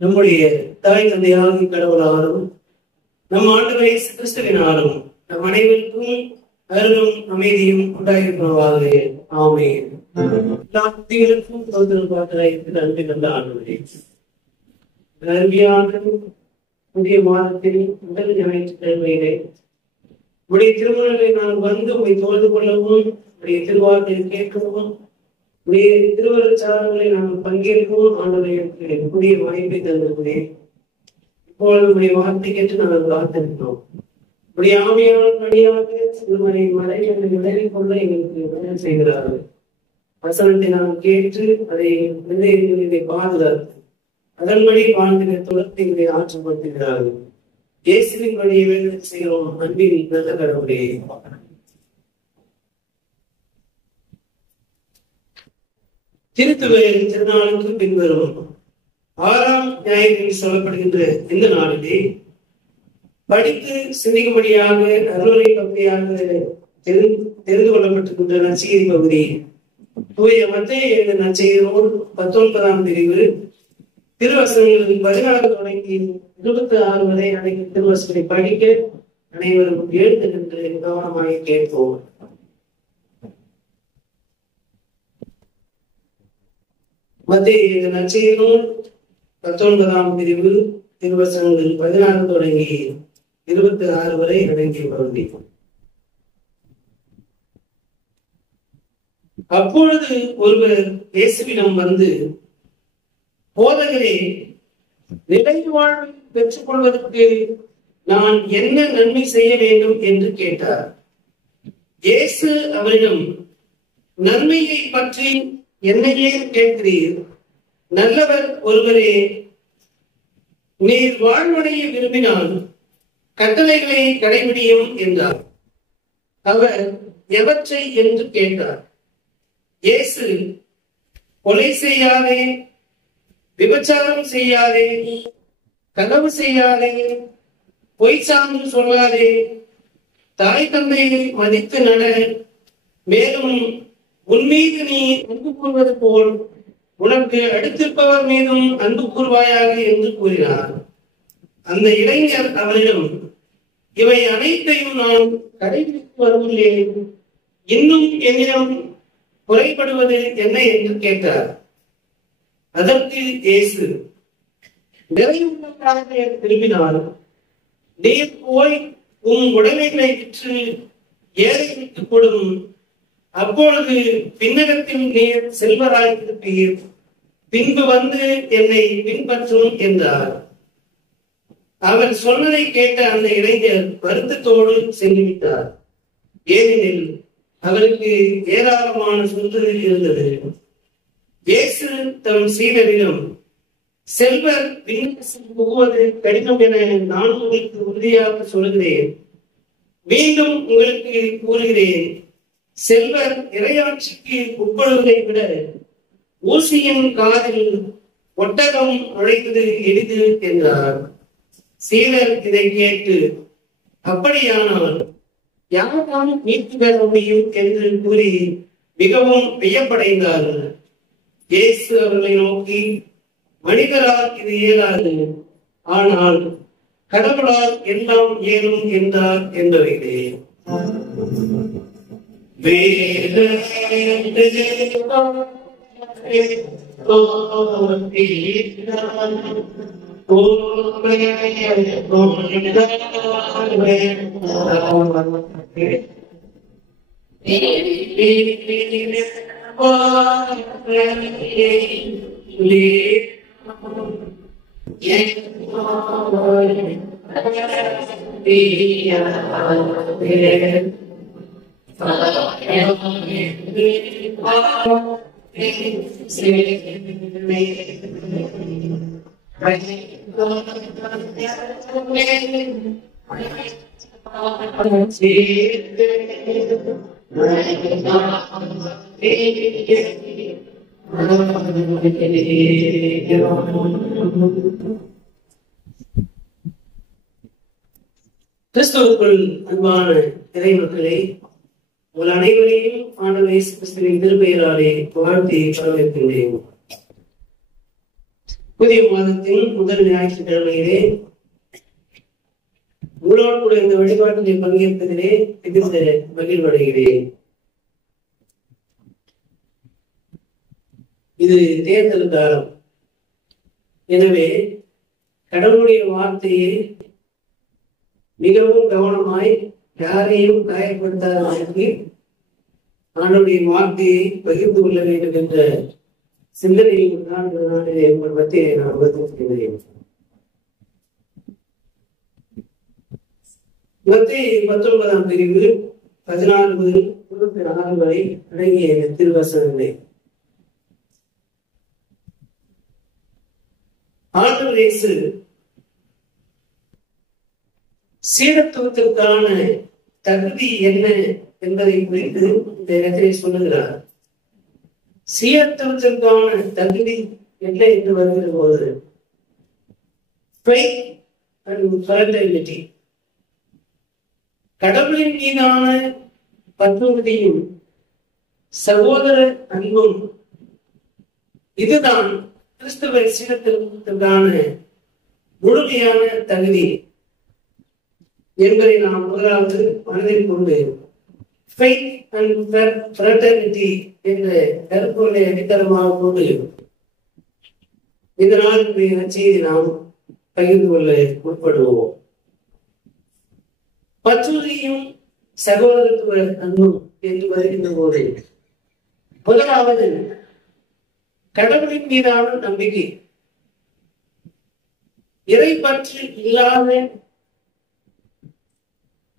நம்முடைய தாய் தந்தையாகிய கடவுளாலும் நம் ஆண்டவர் இயேசு கிறிஸ்துவினாலும் நம் அனைவருக்கும் அருளும் அமைதியும் உண்டாயிருப்பதாக. ஆமென். எல்லா புத்திகளுக்கும் நன்றி நல்ல ஆண்டவரே. அருமையான புதிய மாதத்தில் முதல் ஞாயிற்றுக்கிழமையிலே உடைய திருமணங்களை நான் வந்து உங்களை தொழுது கொள்ளவும், உடைய திருவார்த்தையை கேட்கவும், உடைய திருவருட்சாதங்களை நான் பங்கேற்கவும் ஆண்டவரை புதிய வாய்ப்பை தந்திருக்கிறேன். இப்பொழுது உடைய வார்த்தை கேட்டு நாங்கள் காத்திருக்கிறோம். உடைய ஆமையான வழியாக திருமணை மலைகளை விளைவிக் கொள்ள எங்களுக்கு உதவி செய்கிறார்கள். வசனத்தை நான் கேட்டு அதை நிலையை பாதுகாத்து அதன்படி வாழ்ந்த தொடர்பை ஆற்றப்படுத்துகிறார்கள். இயேசுவின் வழியை வேலை செய்கிறோம். அன்பின் நல்ல கடவுளே. திருத்துவ திருநாளுக்கு பின்வரும் 6ஆம் ஞாயிற்றில் சொல்லப்படுகின்ற இந்த நாளிலே படித்து சிந்திக்கும்படியாக அருளை பகுதியாக தெரிந்து கொள்ளப்பட்டிருக்கின்ற நற்செய்தி பகுதி தூய மத்தேயு நற்செய்தியோடு 19ஆம் பிரிவு திருவசனங்கள் 16 தொடங்கி 26 வரை அடங்கிய திருவசனத்தை படிக்க அனைவரும் எழுந்து நின்று கவனமாக கேட்போம். மத்தேயு நற்செய்தியோடு 19ஆம் பிரிவு திருவசனங்கள் 16 தொடங்கி 26 வரை அடங்கிய பகுதி. அப்பொழுது ஒருவர் இயேசுவிடம் வந்து, போதகரே, நிலை வாழ்வை பெற்றுக் கொள்வதற்கு நான் என்ன நன்மை செய்ய வேண்டும் என்று கேட்டார். இயேசு அவரிடம், நன்மையை பற்றி என்னையே கேட்கிறீர்? நல்லவர் ஒருவரே, நீர் வாழ்வடைய விரும்பினால் கட்டளைகளை கடைபிடியும் என்றார். அவர் எவற்றை என்று கேட்டார். இயேசு, கொலை செய்யாதே, விபச்சாரம் செய்யாதே, களவு செய்யாதே, பொய் சான்று சொல்லாதே, தாய் தந்தையை மதித்து நட, மேலும் உன் மீது நீ அன்பு கூறுவது போல் உனக்கு அடுத்திருப்பவர் மீதும் அன்பு கூறுவாயாக என்று கூறினார். அந்த இளைஞர் அவரிடம், இவை அனைத்தையும் நான் கடைபிடித்து வருகிறேன், இன்னும் என்னிடம் குறைபடுவது என்ன என்று கேட்டார். அதற்கு இயேசு, நிறைவுள்ளவராக திரும்பினார், நீர் போய் உன் உடைமைகளை விற்று ஏழைகளுக்கு கொடும், அப்பொழுது பின்னகத்தில் நீர் செல்வராயிருப்பீர், பின்பு வந்து என்னை பின்பற்றும் என்றார். அவர் சொன்னதை கேட்ட அந்த இளைஞர் வருத்தத்தோடு சென்றுவிட்டார். ஏனெனில் அவருக்கு ஏராளமான சொத்து இருந்தது. இயேசு தம் சீடரிடம், செல்வர் விண்ணகத்தில் புகுவது கடினம் என நான் உங்களுக்கு உறுதியாக சொல்கிறேன். மீண்டும் உங்களுக்கு கூறுகிறேன், செல்வர் இறையாட்சிக்கு உட்படுவதை விட ஊசியின் காதில் ஒட்டகம் நுழைவது எளிது என்றார். சீடர் இதை கேட்டு, அப்படியானால் யாரால் மீட்பு பெற முடியும் என்று கூறி மிகவும் வியப்படைந்தார்கள். இயேசு அவர்களை நோக்கி, மனிதரால் இது இயலாது, ஆனால் கடவுளால் எல்லாம் இயலும் என்றார் என்பவைகளே. கிறிஸ்துவுக்குள் அன்பான இறைமக்களே, உங்கள் அனைவரையும் ஆண்டவர் இயேசு கிறிஸ்துவின் திருப்பெயராலே வாழ்த்தி வரவேற்கின்றேன். புதிய மாதத்தின் முதல் ஞாயிற்றுக்கிழமையிலே உங்களோடு கூட இந்த வழிபாட்டில் பங்கேற்பதிலே மிகுந்த மகிழ்வடைகிறேன். இது தேர்தல் காலம். எனவே கடவுளுடைய வார்த்தையை மிகவும் கவனமாய் யாரையும் காயப்படுத்தாததற்கு ஆண்டவருடைய வார்த்தையை பகிர்ந்து கொள்ள வேண்டும் என்ற சிந்தனையில் தான் இந்த நாளிலே உங்கள் மத்தியை நான் வந்திருக்கிறேன். மத்தேயு 19ஆம் பிரிவு 14 முதல் 26 வரை அடங்கிய திருவசனங்களே. ஆண்டவர் இயேசு சீடத்துவத்திற்கான தகுதி என்ன என்பதை குறித்து இந்த இடத்திலே சொல்லுகிறார். சீடத்துவத்திற்கான தகுதி என்ன என்று வருகிற போது கடவுளின் மீதான பற்றுறுதியும் சகோதர அன்பும் இதுதான் கிறிஸ்துவ சீடத்திற்கான முழுமையான தகுதி என்பதை நாம் முதலாவது மனதில் கொண்டு faith and fraternity என்ற கருப்பொருளை அடித்தளமாக கொண்டு இந்த நாளுடைய செய்தி நாம் பகிர்ந்து கொள்ள முற்படுவோம். பற்றுறுதியும் சகோதரத்துவ அன்பும் என்று வருகின்ற போது முதலாவது கடவுளின் மீதான நம்பிக்கை. இறை பற்று இல்லாத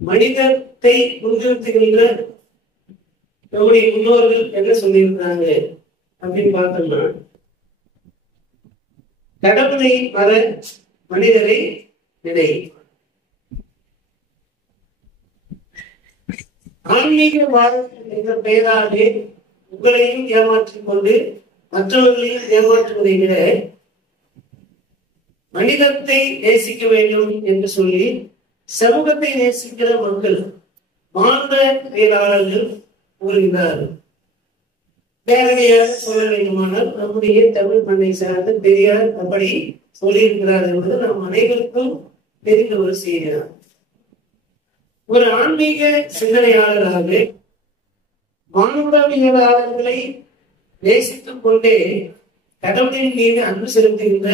மனிதத்தை முன்னிறுத்துகின்ற நம்முடைய முன்னோர்கள் என்ன சொல்லியிருக்கிறாங்க அப்படின்னு பார்த்தோம்னா, கடவுளை மற மனிதரை நினை. ஆன்மீக வாழ் என்ற பெயராலே உங்களையும் ஏமாற்றிக் கொண்டு மற்றவர்களையும் ஏமாற்றுவதை விட மனிதத்தை நேசிக்க வேண்டும் என்று சொல்லி சமூகத்தை நேசிக்கிற மக்கள் மாண்புமிகு கூறுகிறார்கள். நேரடியாக சொல்ல வேண்டுமானால் நம்முடைய தமிழ் மண்ணை சார்ந்த பெரியார் அப்படி சொல்லியிருக்கிறார் என்பது நம் அனைவருக்கும் தெரிந்த ஒரு செய்திதான். ஒரு ஆன்மீக சிந்தனையாளராக மானுடவியலாளர்களை நேசித்துக் கொண்டே கடவுளின் மீது அன்பு செலுத்துகின்ற,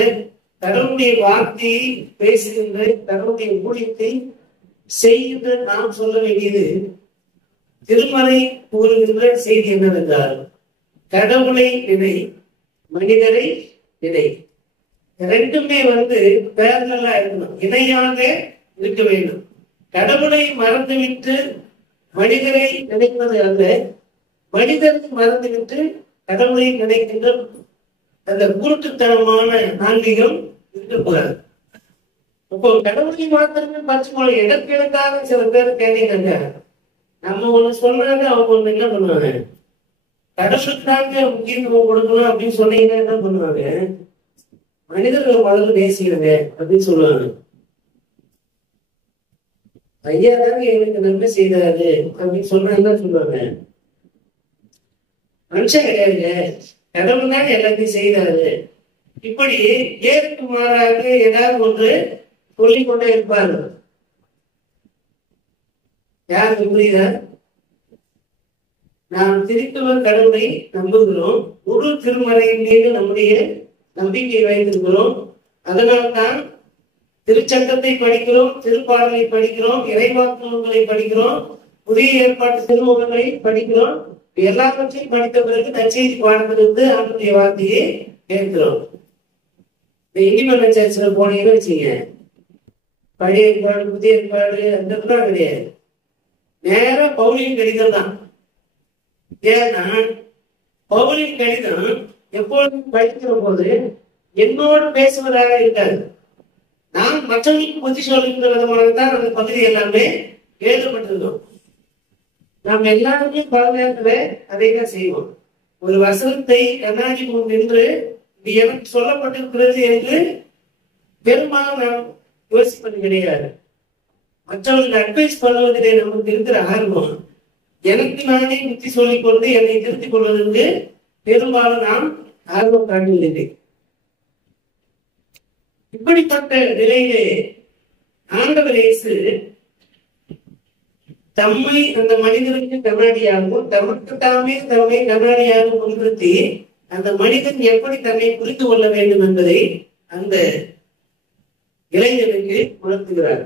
கடவுளுடைய வார்த்தையை பேசுகின்ற, கடவுளுடைய ஊழியத்தை செய்கின்ற நாம் சொல்ல வேண்டியது திருமறை கூறுகின்ற செய்தி என்னவென்றால், கடவுளை நினை, மனிதரை நினை. ரெண்டுமே பேரலா இருக்கணும், இணையாக இருக்க வேண்டும். கடவுளை மறந்துவிட்டு மனிதரை நினைப்பது அல்ல, மனிதரை மறந்துவிட்டு கடவுளை நினைக்கின்ற அந்த குருட்டுத்தனமான ஆன்மீகம் இருக்கக்கூடாது. இப்போ கடவுளை மாத்திரமே பரிசுமான இடக்கிழக்காக சில பேர் கேட்டீங்க. நம்ம ஒண்ணு சொன்னாங்க, அவங்க ஒண்ணு என்ன பண்ணுவாங்க, கடவுளுக்காக முக்கியத்துவம் கொடுக்கணும் அப்படின்னு சொன்னீங்கன்னா என்ன பண்ணுவாங்க, மனிதர்கள் முதல்ல நேசிக்கிறாங்க அப்படின்னு சொல்லுவாங்க. ஐயா தாங்க எங்களுக்கு நன்மை செய்தாரு அப்படின்னு சொன்னா சொல்லுவாங்க. மனுஷன் கிடையாதுங்க, கடவுள் தான் எல்லாத்தையும் செய்தாரு. இப்படி ஏற்கு மாறாக ஏதாவது ஒன்று சொல்லிக் கொண்டே இருப்பார்கள். யாருக்கு புரியுதா? நாம் திருத்துவ கடவுளை நம்புகிறோம், முழு திருமறையின் மீது நம்முடைய நம்பிக்கை வைத்திருக்கிறோம். அதனால்தான் திருச்சட்டத்தை படிக்கிறோம், திருப்பாடலை படிக்கிறோம், இறைவாக்குகளை படிக்கிறோம், புதிய ஏற்பாட்டு திருமுகங்களை படிக்கிறோம். எல்லாவற்றையும் படித்த பிறகு நற்செய்தி பாடத்திலிருந்து ஆண்டுடைய வார்த்தையை கேட்கிறோம். இண்டிபெண்டன்ட் சர்ச்சில் போனீங்கன்னு வச்சுங்க, பழைய ஏற்பாடு புதிய ஏற்பாடு அந்த கிடையாது, நேரம் பவுலின் கடிதம் தான். ஏன்னா பவுலின் கடிதம் எப்பொழுதும் படிக்கிற போது என்னோடு பேசுவதாக இருக்காது, நான் மற்றவர்களுக்கு புத்தி சொல்லுகின்ற விதமாகத்தான் அந்த பகுதி எல்லாமே எழுதப்பட்டிருக்கோம். நாம் எல்லாருமே பாதுகாக்கிற அதை தான் செய்வோம். ஒரு வசனத்தை கண்ணாடி முன் நின்று இது எனக்கு சொல்லப்பட்டிருக்கிறது என்று பெரும்பாலும் நாம் யோசிப்பது கிடையாது. மற்றவர்களுக்கு அட்வைஸ் பண்ணுவதிலே நமக்கு இருக்கிற ஆர்வம், எனக்கு நானே புத்தி சொல்லிக் கொண்டு என்னை திருத்திக் கொள்வதற்கு பெரும்பாலும் நாம் ஆர்வம் காட்டுவதில்லை. இப்படிப்பட்ட நிலையிலே ஆண்டவர் இயேசு தம்மை அந்த மனிதனுக்கு கண்ணாடியாகவும் தமக்கு தாமே தம்மை கண்ணாடியாக முன்னிறுத்தி அந்த மனிதன் எப்படி தன்னை புரிந்து கொள்ள வேண்டும் என்பதை அந்த இளைஞனுக்கு உணர்த்துகிறார்.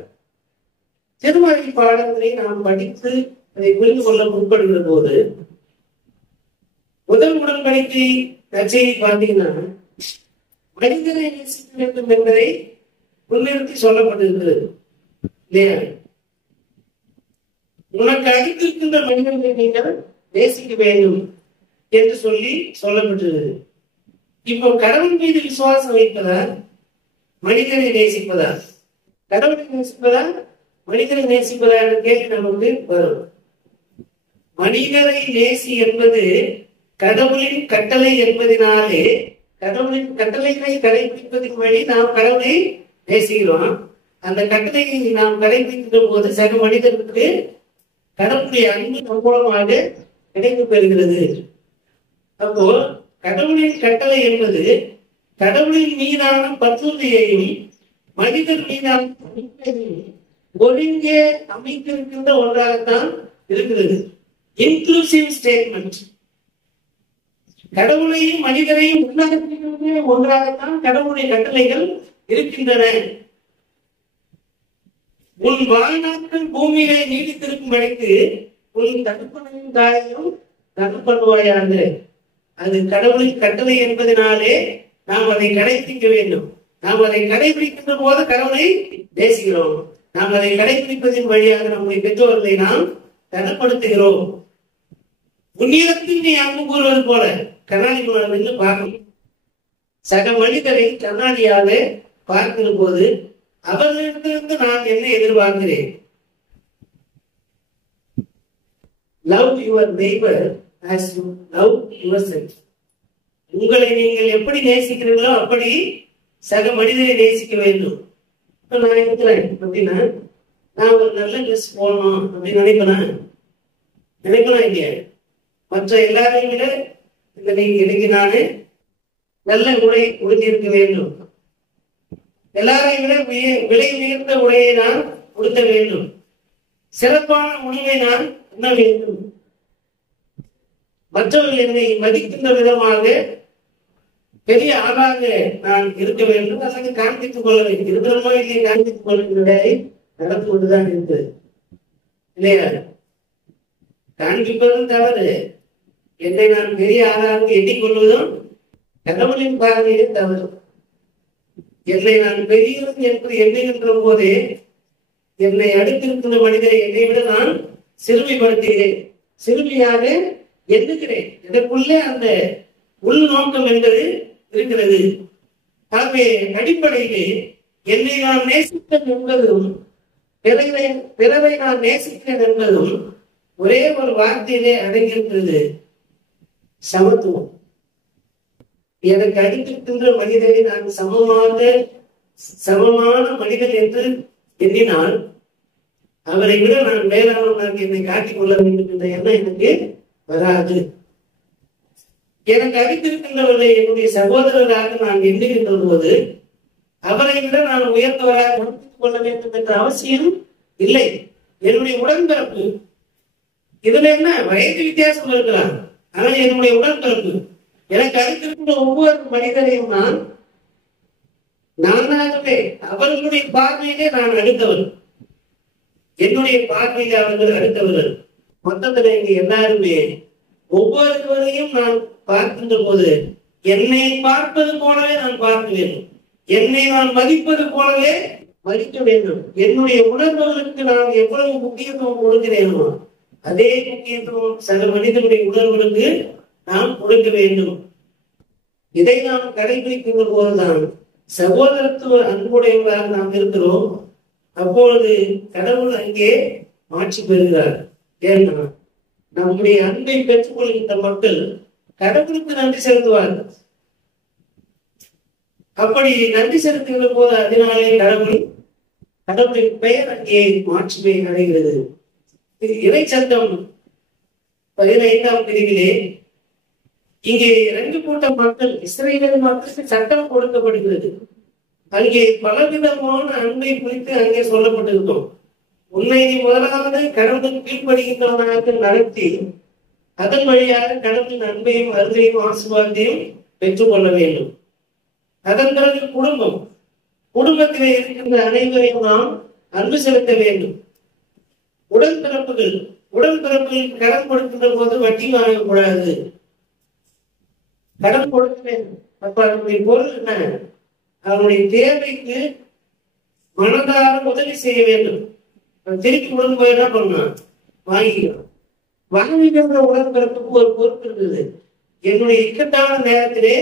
திருமறை பாடங்களை நாம் படித்து அதை புரிந்து கொள்ள முற்படுகிற போது முதல் உடன்படிக்கை நற்செய்தி பார்த்தீங்கன்னா மனிதனை நேசிக்க வேண்டும் என்பதை முன்னிறுத்தி சொல்லப்பட்டிருக்கிறது இல்லையா? உனக்கு அடுத்திருக்கின்ற மனிதர்களை நீங்கள் நேசிக்க வேண்டும் என்று சொல்லி சொல்லப்பட்டிருக்கிறது. இப்போ கடவுள் மீது விசுவாசம் வைப்பதா மனிதனை நேசிப்பதா? கடவுளை நேசிப்பதா மனிதனை நேசிப்பதா என்ற கேள்வி நமக்கு வரும். மனிதரை நேசி என்பது கடவுளின் கட்டளை என்பதனாலே கடவுளின் கட்டளைகளை கடைபிடிப்பதன் வழி நாம் கடவுளை நேசிக்கிறோம். அந்த கட்டளையை நாம் கடைபிடிக்கின்ற போது சக மனிதனுக்கு கடவுளுடைய அன்பு நம் மூலமாக கிடைக்க பெறுகிறது. அப்போ கடவுளின் கட்டளை என்பது கடவுளின் மீதான பற்றுதலையும் மனிதர் மீதான ஒருங்கே அமைத்திருக்கின்ற ஒன்றாகத்தான் இருக்கிறது. Inclusive statement. கடவுளையும் மனிதரையும் ஒன்றாகத்தான் கடவுளுடைய கட்டளைகள் இருக்கின்றன. உன் வாழ்நாட்கள் பூமியிலே நீடித்திருக்கும் வரைக்கு உன் தகப்பனையும் தாயையும் தகப்பன்வாயாக. அது கடவுளின் கட்டளை என்பதனாலே நாம் அதை கடைபிடிக்க வேண்டும். நாம் அதை கடைபிடிக்கின்ற போது கடவுளை நேசிக்கிறோம். நாம் அதை கடைபிடிப்பதன் வழியாக நம்முடைய பெற்றோர்களை நாம் தரப்படுத்துகிறோம். உன்னிடத்தில் நீ அன்பு கூறுவது போல கண்ணாடி என்று பார்க்கணும். சக மனிதரை கண்ணாடியாக பார்க்கிற போது அவர்களிடத்திலிருந்து நான் என்ன எதிர்பார்க்கிறேன்? Love your neighbour as you love yourself. உங்களை நீங்கள் எப்படி நேசிக்கிறீர்களோ அப்படி சக மனிதரை நேசிக்க வேண்டும். இப்ப நான் இருக்கிறேன் அப்படின்னா நான் ஒரு நல்ல ட்ரெஸ் போடணும் அப்படின்னு நினைப்பேனா இல்லையா? மற்ற எல்லாரையும் விட இன்னைக்கு நான் நல்ல உடை உடுத்தி இருக்க வேண்டும். எல்லாரையும் விட விலை உயர்ந்த உடையை நான் உடுத்த வேண்டும். சிறப்பான உணவை நான் உண்ண வேண்டும். மற்றவர்கள் என்னை மதிக்கின்ற விதமாக பெரிய ஆளாக நான் இருக்க வேண்டும். அதற்கு காண்பித்துக் கொள்ள வேண்டும். இருக்கிறோமோ இல்லையே காண்பித்துக் கொள்கிற நடந்து கொண்டுதான் இருக்குது இல்லையா? காண்பிப்பதும் தவறு. என்னை நான் பெரிய ஆளாக எண்ணிக்கொள்வதும் கடவுளின் பார்வையே தவறு. என்னை நான் பெரியவன் என்று எண்ணுகின்ற போதே என்னை அடுத்திருக்கின்ற மனிதரை என்னை விட நான் சிறுமைப்படுத்துகிறேன், சிறுமியாக எண்ணுகிறேன். இதற்குள்ளே அந்த உள்நோக்கம் என்பது இருக்கிறது. ஆகவே அடிப்படையிலே என்னை நான் நேசித்தேன் என்பதும் பிறரை நான் நேசிக்கிறேன் என்பதும் ஒரே ஒரு வார்த்தையிலே அடங்கியிருக்கிறது, சமத்துவம். எனக்கு அடித்திருக்கின்ற மனிதரை நான் சமமான மனிதன் என்று எண்ணினால் அவரை விட நான் மேலானவனாக என்னை காட்டிக் கொள்ள வேண்டும் என்ற எண்ணம் எனக்கு வராது. எனக்கு அடித்திருக்கின்றவர்களை என்னுடைய சகோதரராக நான் எண்ணுகின்ற போது அவரை விட நான் உயர்ந்தவராக நடத்திக் கொள்ள வேண்டும் என்ற அவசியம் இல்லை. என்னுடைய உடன்பிறப்பு, இதுல என்ன வயது வித்தியாசம் இருக்கலாம், ஆனால் என்னுடைய உடன்பிறப்பு. எனக்கு அடித்திருக்கின்ற ஒவ்வொரு மனிதரையும் நானாகவே அவர்களுடைய பார்வையிலே நான் அடுத்தவன், என்னுடைய பார்வையிலே அவர்கள் அடுத்தவர்கள். மொத்தத்தில் இங்க எல்லாருமே ஒவ்வொருவரையும் நான் பார்க்கின்ற போது என்னை பார்ப்பது போலவே நான் பார்க்க வேண்டும். என்னை நான் மதிப்பது போலவே மதிக்க வேண்டும். என்னுடைய உணர்வுகளுக்கு நான் எவ்வளவு முக்கியத்துவம் கொடுக்கிறேனோ அதே முக்கியத்துவம் சக மனிதனுடைய உணர்வுகளுக்கு நாம் கொடுக்க வேண்டும். இதை நாம் கடைபிடிக்கின்ற போதுதான் சகோதரத்துவ அன்புடையவராக நாம் இருக்கிறோம். அப்பொழுது கடவுள் அங்கே ஆட்சி பெறுகிறார். ஏன்னா நம்முடைய அன்பை பெற்றுக் கொள்கின்ற மக்கள் கடவுளுக்கு நன்றி செலுத்துவார்கள். அப்படி நன்றி செலுத்துகிற போது அதனாலே கடவுளின் பெயர் அங்கே மாட்சிமை அடைகிறது. இறை சட்டம் 15ஆம் பிரிவிலே இங்கே 2 கூட்ட மக்கள் இஸ்ரவேல் மக்களுக்கு சட்டம் கொடுக்கப்படுகிறது. அங்கே பலவிதமான அன்பை குறித்து அங்கே சொல்லப்பட்டிருக்கும். உன்னை நீ முதலாவது கடவுளுக்கு கீழ்ப்படுகின்றவனாக நடத்தி அதன் வழியாக கடவுளின் அன்பையும் அருளையும் ஆசீர்வாதத்தையும் பெற்றுக் கொள்ள வேண்டும். அதன் பிறகு குடும்பத்திலே இருக்கின்ற அனைவரையும் நாம் அன்பு செலுத்த வேண்டும். உடன்பிறப்புகள் கடன் கொடுக்கின்ற போது வட்டி வாங்கக்கூடாது, கடன் கொடுக்க வேண்டும். அப்ப அவனுடைய பொருள் என்ன? அவனுடைய தேவைக்கு மனதார உதவி செய்ய வேண்டும். திருப்பி கொடுக்கும்போது என்ன பண்ணலாம்? வாங்கிக்கலாம். வாங்கிக்கின்ற உடன்பிறப்புக்கு ஒரு பொறுப்பு இருக்குது. என்னுடைய இக்கட்டான நேரத்திலே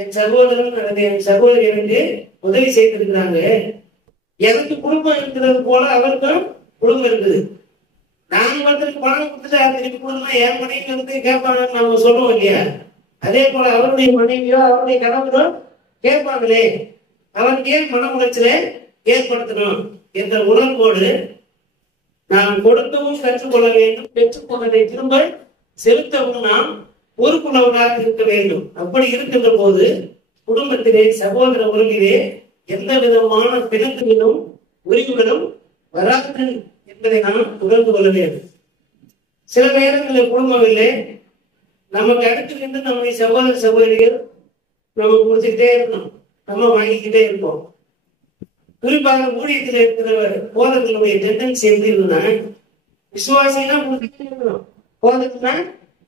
என் சகோதரன் அல்லது என் சகோதரி எனக்கு உதவி செய்திருக்கிறாங்க. எனக்கு குடும்பம் இருக்கிறது போல அவருக்கும் குடும்பம் இருக்குது. நான் ஒருத்தருக்கு பணம் கொடுத்துட்டு திருப்பி கொடுக்கணும் என் மனைவி வந்து கேட்பாங்கன்னு நம்ம சொல்லுவோம் இல்லையா? அதே போல அவருடைய மனைவியோ அவருடைய கணவரோ கேட்பாங்களே, அவருக்கு ஏன் மன உளைச்சலை ஏற்படுத்தணும் என்ற உணர்வோடு நாம் கொடுக்கவும் கற்றுக்கொள்ள வேண்டும். பெற்றுக்கொண்டதை திரும்ப செலுத்தவும் நாம் பொறுப்புள்ளவராக இருக்க வேண்டும். அப்படி இருக்கின்ற போது குடும்பத்திலே சகோதர உறவிலே எந்த விதமான பிணக்குகளும் உரிவுகளும் வராது என்பதை நாம் உணர்ந்து கொள்ள வேண்டும். சில நேரங்களில் குடும்பமில்லை, நமக்கு அடுத்து நின்று நம்முடைய சகோதர சகோதரிகள் நம்ம கொடுத்துக்கிட்டே இருக்கணும், நம்ம வாங்கிக்கிட்டே இருப்போம். குறிப்பாக ஊழியத்தில் இருக்கிற போதர்களுடைய டெண்டன்சி எப்படி இருக்குன்னா, விசுவாசினா கொடுத்துக்கிட்டே இருக்கணும், போதத்துனா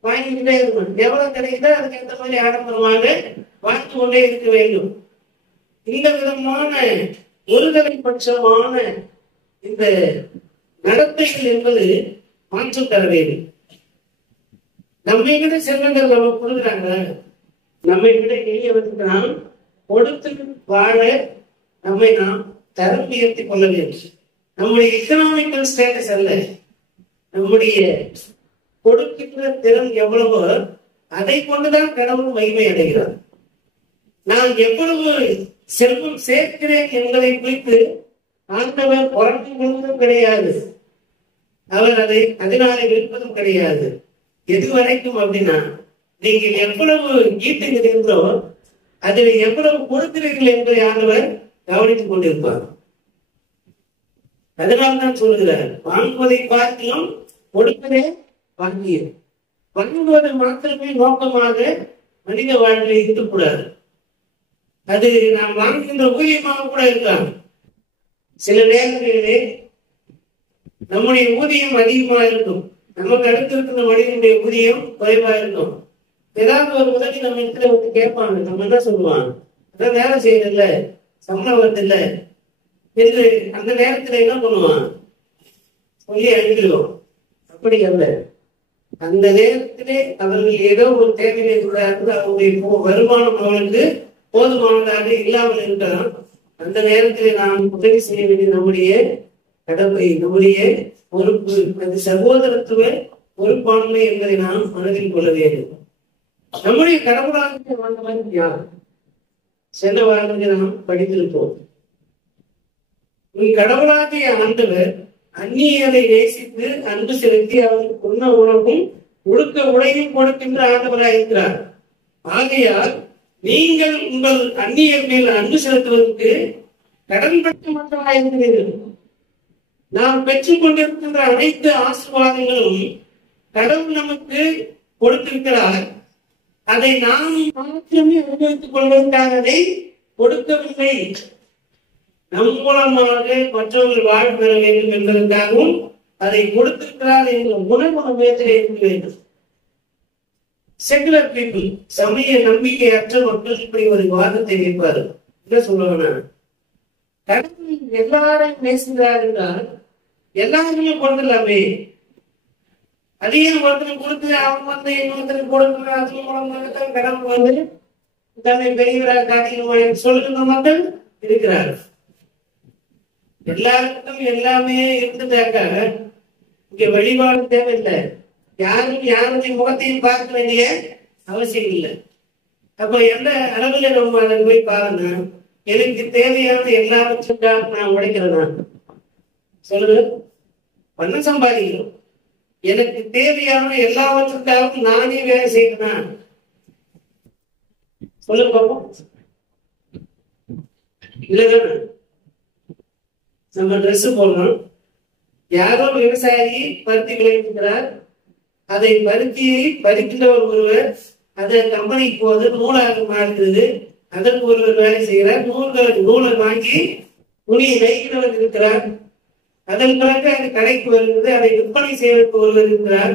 வாங்கிக்கிட்டே இருக்கணும். எவ்வளவு கிடைக்குதோ அதுக்கு ஏற்ற மாதிரி ஆடம்பரமாக வாங்கி கொண்டே இருக்க வேண்டும். இந்த விதமான ஒருதலை பட்சமான இந்த நடத்தைகள் என்பது மாற்றம் தர வேண்டும். நம்மை விட செல்வங்கள் நம்ம கொடுக்குறாங்க, நம்மை விட எளியவருக்கு நாம் கொடுத்து வாழ நம்மை நாம் தரம் உயர்த்தி கொள்ள வேண்டும். நம்முடைய எக்கனாமிக்கல் ஸ்டேட்டஸ் அல்ல, நம்முடைய கொடுக்கின்ற திறன் எவ்வளவோ அதை கொண்டுதான் கடவுள் மகிமை அடைகிறார். நான் எவ்வளவு செல்வம் சேர்க்கிறேன் என்பதை குறித்து ஆண்டவர் புறக்கும் கொள்வதும் கிடையாது, அவர் அதை அதனாலே விற்பதும் கிடையாது. எதுவரைக்கும் அப்படின்னா, நீங்கள் எவ்வளவு ஈட்டுகிறீர்களோ அதில் எவ்வளவு கொடுக்கிறீர்கள் என்பதை ஆண்டவர் கவனித்துக் கொண்டிருப்பார். அதனால்தான் சொல்கிறார், வாங்குவதை பார்க்கலாம் கொடுப்பதே வாங்கியது. வாங்குவதை மாத்திரமே நோக்கமாக மனித வாழ்வில் இருக்கக்கூடாது. அது நாம் வாங்குகின்ற ஊதியமாக கூட இருக்கலாம். சில நேரங்களிலே நம்முடைய ஊதியம் அதிகமாக இருக்கும், நமக்கு அடுத்து இருக்கிற மனிதனுடைய ஊதியம் குறைவாக இருக்கும். ஏதாவது ஒரு உதவி நம்ம இடத்துல வந்து கேட்பாங்க, நம்ம என்ன சொல்லுவாங்க, அதான் வேலை செய்யறதில்ல, சம்பளம் வருதில்ல என்று அந்த நேரத்துல என்ன பண்ணுவான், சொல்லி அனுப்பிடுவோம். அப்படி அல்ல, அந்த நேரத்திலே அவர்கள் ஏதோ ஒரு தேவையை இருக்கிறார்கள், அவருடைய வருமானம் அவர்களுக்கு போதுமானதாக இல்லாமல் இருக்கலாம். அந்த நேரத்திலே நாம் உதவி செய்ய வேண்டிய நம்முடைய கடமை, நம்முடைய பொறுப்பு, அது சகோதரத்துவ பொறுப்பாண்மை என்பதை நாம் மனதில் கொள்ள வேண்டும். நம்முடைய கடவுளாக வாழ்ந்தவன் யார்? சென்ற வாரத்தில் நாம் படித்திருப்போம். கடவுளாகிய ஆண்டவர் அந்நியரை நேசித்து அன்பு செலுத்தி அவருக்கு உண்ண உணவும் உடுக்க உடையும் கொடுக்கின்ற ஆண்டவராக இருக்கிறார். ஆகையால் நீங்கள் உங்கள் அந்நியர் மேல் அன்பு செலுத்துவதற்கு கடன்பட்டு மட்டுமாக இருக்கிறீர்கள். நாம் பெற்றுக் கொண்டிருக்கின்ற அனைத்து ஆசீர்வாதங்களும் கடவுள் நமக்கு கொடுத்திருக்கிறார். அதை நாம் மாத்திரமே அனுபவித்துக் கொள்வதற்காக அதை கொடுக்கவில்லை, நம் மூலமாக மற்றவர்கள் வாழ பெற வேண்டும் என்பதற்காகவும் அதை கொடுத்திருக்கிறார் என்ற உணர்வு நம்மிடத்தில் இருக்க வேண்டும். செகுலர் பீப்புள், சமய நம்பிக்கையற்ற மக்கள் இப்படி ஒரு வாதத்தை வைப்பார்கள். என்ன சொல்லுவாங்க, கடவுள் எல்லாரையும் நேசிக்கிறார் என்றால் எல்லாருமே கொடுக்கலாமே, அதிகம் ஒருத்தர் கொடுத்து அவங்க வந்து இன்னொருத்தருக்கு கொடுக்கணும், அது மூலமாகத்தான் கடவுள் வந்து தன்னை பெரியவராக காட்டிடுவாங்க சொல்லுகின்ற மக்கள் இருக்கிறார்கள். எல்லாருக்கும் எல்லாமே இருந்துட்டாக்க இங்க வழிபாடு தேவையில்லை, யாரும் யாருடைய முகத்தையும் பார்க்க வேண்டிய அவசியம் இல்லை. அப்ப எந்த அளவுல நம்ம அதை போய் பாருங்க, எனக்கு தேவையான எல்லாவற்றுக்காக நான் உழைக்கிறேனா சொல்லுங்க, பணம் சம்பாதிக்கிறோம், எனக்கு தேவையான எல்லாவற்றுக்காகவும் நானே வேலை செய்யறேன் சொல்லுங்க பாப்போம். இல்லதானே? நம்ம ட்ரெஸ் போடணும். யாரோ விவசாயி பருத்தி விளைவிக்கிறார். அதை பருத்தியை பறிக்கின்றவர் ஒருவர், அதை கம்பெனிக்கு போது நூலாக மாறுகிறது. அதற்கு ஒருவர் வேலை செய்கிறார். நூலை வாங்கி துணியை நெய்கிறவர் இருக்கிறார். அதன் பிறகு அது கடைக்கு வருகிறது. அதை விற்பனை செய்வதற்கு ஒருவர் இருக்கிறார்.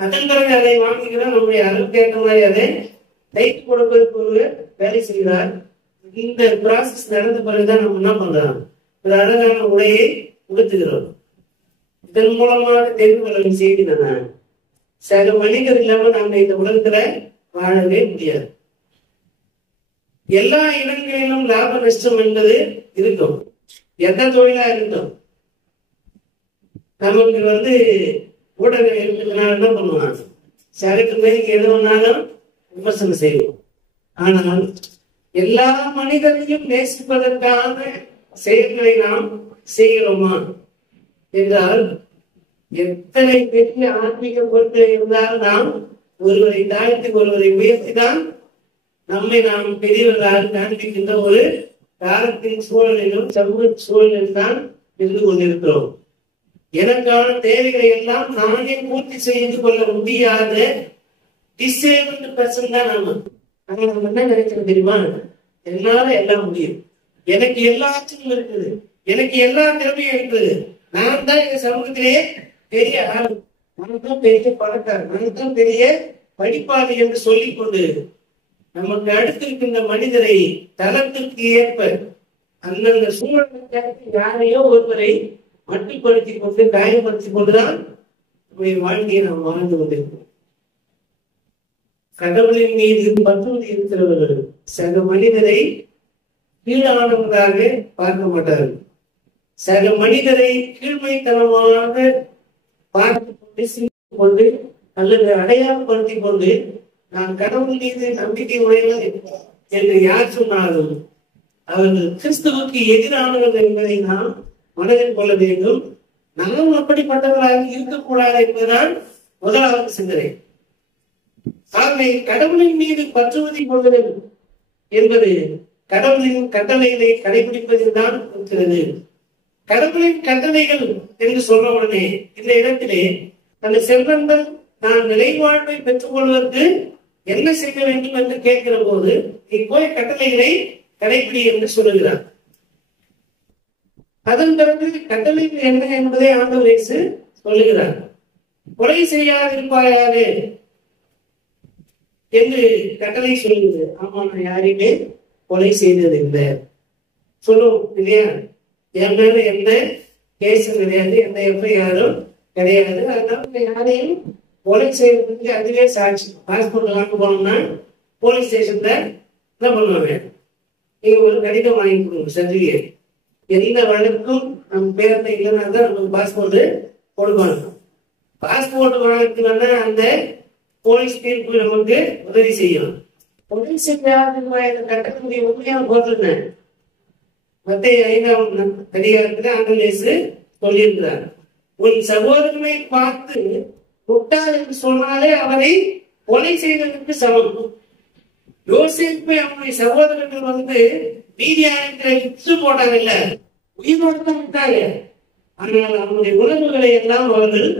அதன் பிறகு அதை வாங்குகிறார். நம்முடைய அளவுக்கு ஏற்ற மாதிரி அதை தைத்து கொடுப்பதற்கு ஒருவர் வேலை செய்கிறார். இந்த ப்ராசஸ் நடந்த பிறகுதான் நம்ம என்ன பண்றோம்? ஒரு அழகான உடையை உடுத்துகிறோம். இதன் மூலமாக தெரிந்து கொள்ள செய்தி தானே. சக மனிதர் இல்லாம நாம இந்த உலகத்துல வாழவே முடியாது. எல்லா இடங்களிலும் லாப நஷ்டம் என்பது இருக்கும். எந்த தொழிலா இருக்கும். நமக்கு ஊடகம் இருக்கிறதுனால என்ன பண்ணுவாங்க? சரக்கு மேற்கு எது வேணாலும் விமர்சனம் செய்வோம். ஆனால் எல்லா மனிதனையும் நேசிப்பதற்கான செயல்களை நாம் செய்கிறோமா என்றால், எத்தனை பெரிய ஆன்மீக பொருட்கள் இருந்தாலும் நாம் ஒருவரை தாழ்த்தி ஒருவரை உயர்த்திதான் நம்மை நாம் பெரியவர்களாக காண்பிக்கின்ற ஒரு காலத்தின் சூழலிலும் சமூக சூழலில் தான் இருந்து கொண்டிருக்கிறோம். எனக்கான தேவைகளை எல்லாம் நானே பூர்த்தி செய்து கொள்ள முடியாத டிசேபிள்டு பர்சன் தான் நாம. நம்ம என்ன நினைக்கிறது தெரியுமா? என்னால எல்லாம் முடியும், எனக்கு எல்லா ஆட்சியும் இருக்குது, எனக்கு எல்லா திறமையும் இருக்குது, நான் தான் எங்க சமூகத்திலேயே பெரிய ஆள், நான் தான் பெரிய பணக்காரர், நான் தான் பெரிய படிப்பாளி என்று சொல்லிக் கொண்டு நமக்கு அடுத்திருக்கின்ற மனிதரை தளத்திற்கு ஏற்ப அந்தந்த சூழலுக்கு யாரையோ ஒருவரை மட்டுப்படுத்திக் கொண்டு காயப்படுத்திக் கொண்டுதான் நம்முடைய வாழ்க்கையை நாம் வாழ்ந்து கொண்டிருக்கிறோம். கடவுளின் மீது பற்றுறுதி இருக்கிறவர்கள் சக மனிதரை கீழானவராக பார்க்க மாட்டார்கள். சக மனிதரை கீழ்மைத்தனமாக பார்த்து கொண்டு சிந்தித்துக் கொண்டு அல்லது அடையாளப்படுத்திக் கொண்டு நான் கடவுள் மீது நம்பிக்கை உடையவர் என்று யார் சொன்னாலும் அவர்கள் கிறிஸ்துவுக்கு எதிரானவர்கள் என்பதை நாம் மனதில் கொள்ள வேண்டும். நாம் அப்படிப்பட்டவர்களாக இருக்கக்கூடாது என்பதுதான் முதலாவது சிந்தனை. ஆகவே கடவுளின் மீது பற்றுறுதி கொள்வது என்பது கடவுளின் கட்டளைகளை கடைபிடிப்பதில் தான் இருக்கிறது. கடவுளின் கட்டளைகள் என்று சொன்ன உடனே இந்த இடத்திலே அந்த செல்வங்கள் நான் நிலைவாழ்வை பெற்றுக் கொள்வதற்கு என்ன செய்ய வேண்டும் என்று கேட்கிற போது நீ போய் கட்டளைகளை கடைபிடி என்று சொல்லுகிறார். அதன் பிறகு கட்டளைகள் என்ன என்பதை ஆண்டவர் இயேசு சொல்லுகிறார். கொலை செய்யாதிருப்பாயாக என்று கட்டளை சொல்லுகிறது. ஆமா, நான் யாரையுமே கொலை செய்தது இல்லை சொல்லுவோம் இல்லையா? என் மேல எந்த கேஸும் கிடையாது, எந்த எஃப்ஐஆரும் கிடையாது. அதனால யாரையும் கொலை செய்யறதுக்கு அதுவே சாட்சி. பாஸ்போர்ட் வாங்க போனோம்னா போலீஸ் ஸ்டேஷன்ல என்ன பண்ணுவாங்க? நீங்க ஒரு கடிதம் வாங்கி கொடுங்க, சர்டிபிகேட். எந்த வழக்கும் நம்ம பேர்ல இல்லைன்னா தான் நமக்கு பாஸ்போர்ட் கொடுப்பாங்க. பாஸ்போர்ட் வழக்குன்னா அந்த போலீஸ் தீர்ப்பு நமக்கு உதவி செய்யும். உதவி செய்யாத கட்டக்கூடிய உண்மையான போட்டிருந்தேன். மத்திய 5ஆம் அதிகாரத்துல ஆண்டவர் இயேசு சொல்லியிருக்கிறார், உன் சகோதரனை பார்த்து முட்டாள் என்று சொன்னாலே அவனை கொலை செய்ததற்கு சமம். யோசேப்பை அவனுடைய சகோதரர்கள் நீதியாயத்துல விற்று போட்டாங்க, இல்ல உயிரோடு தான் விட்டாங்க. ஆனால் அவனுடைய உணர்வுகளை எல்லாம் அவர்கள்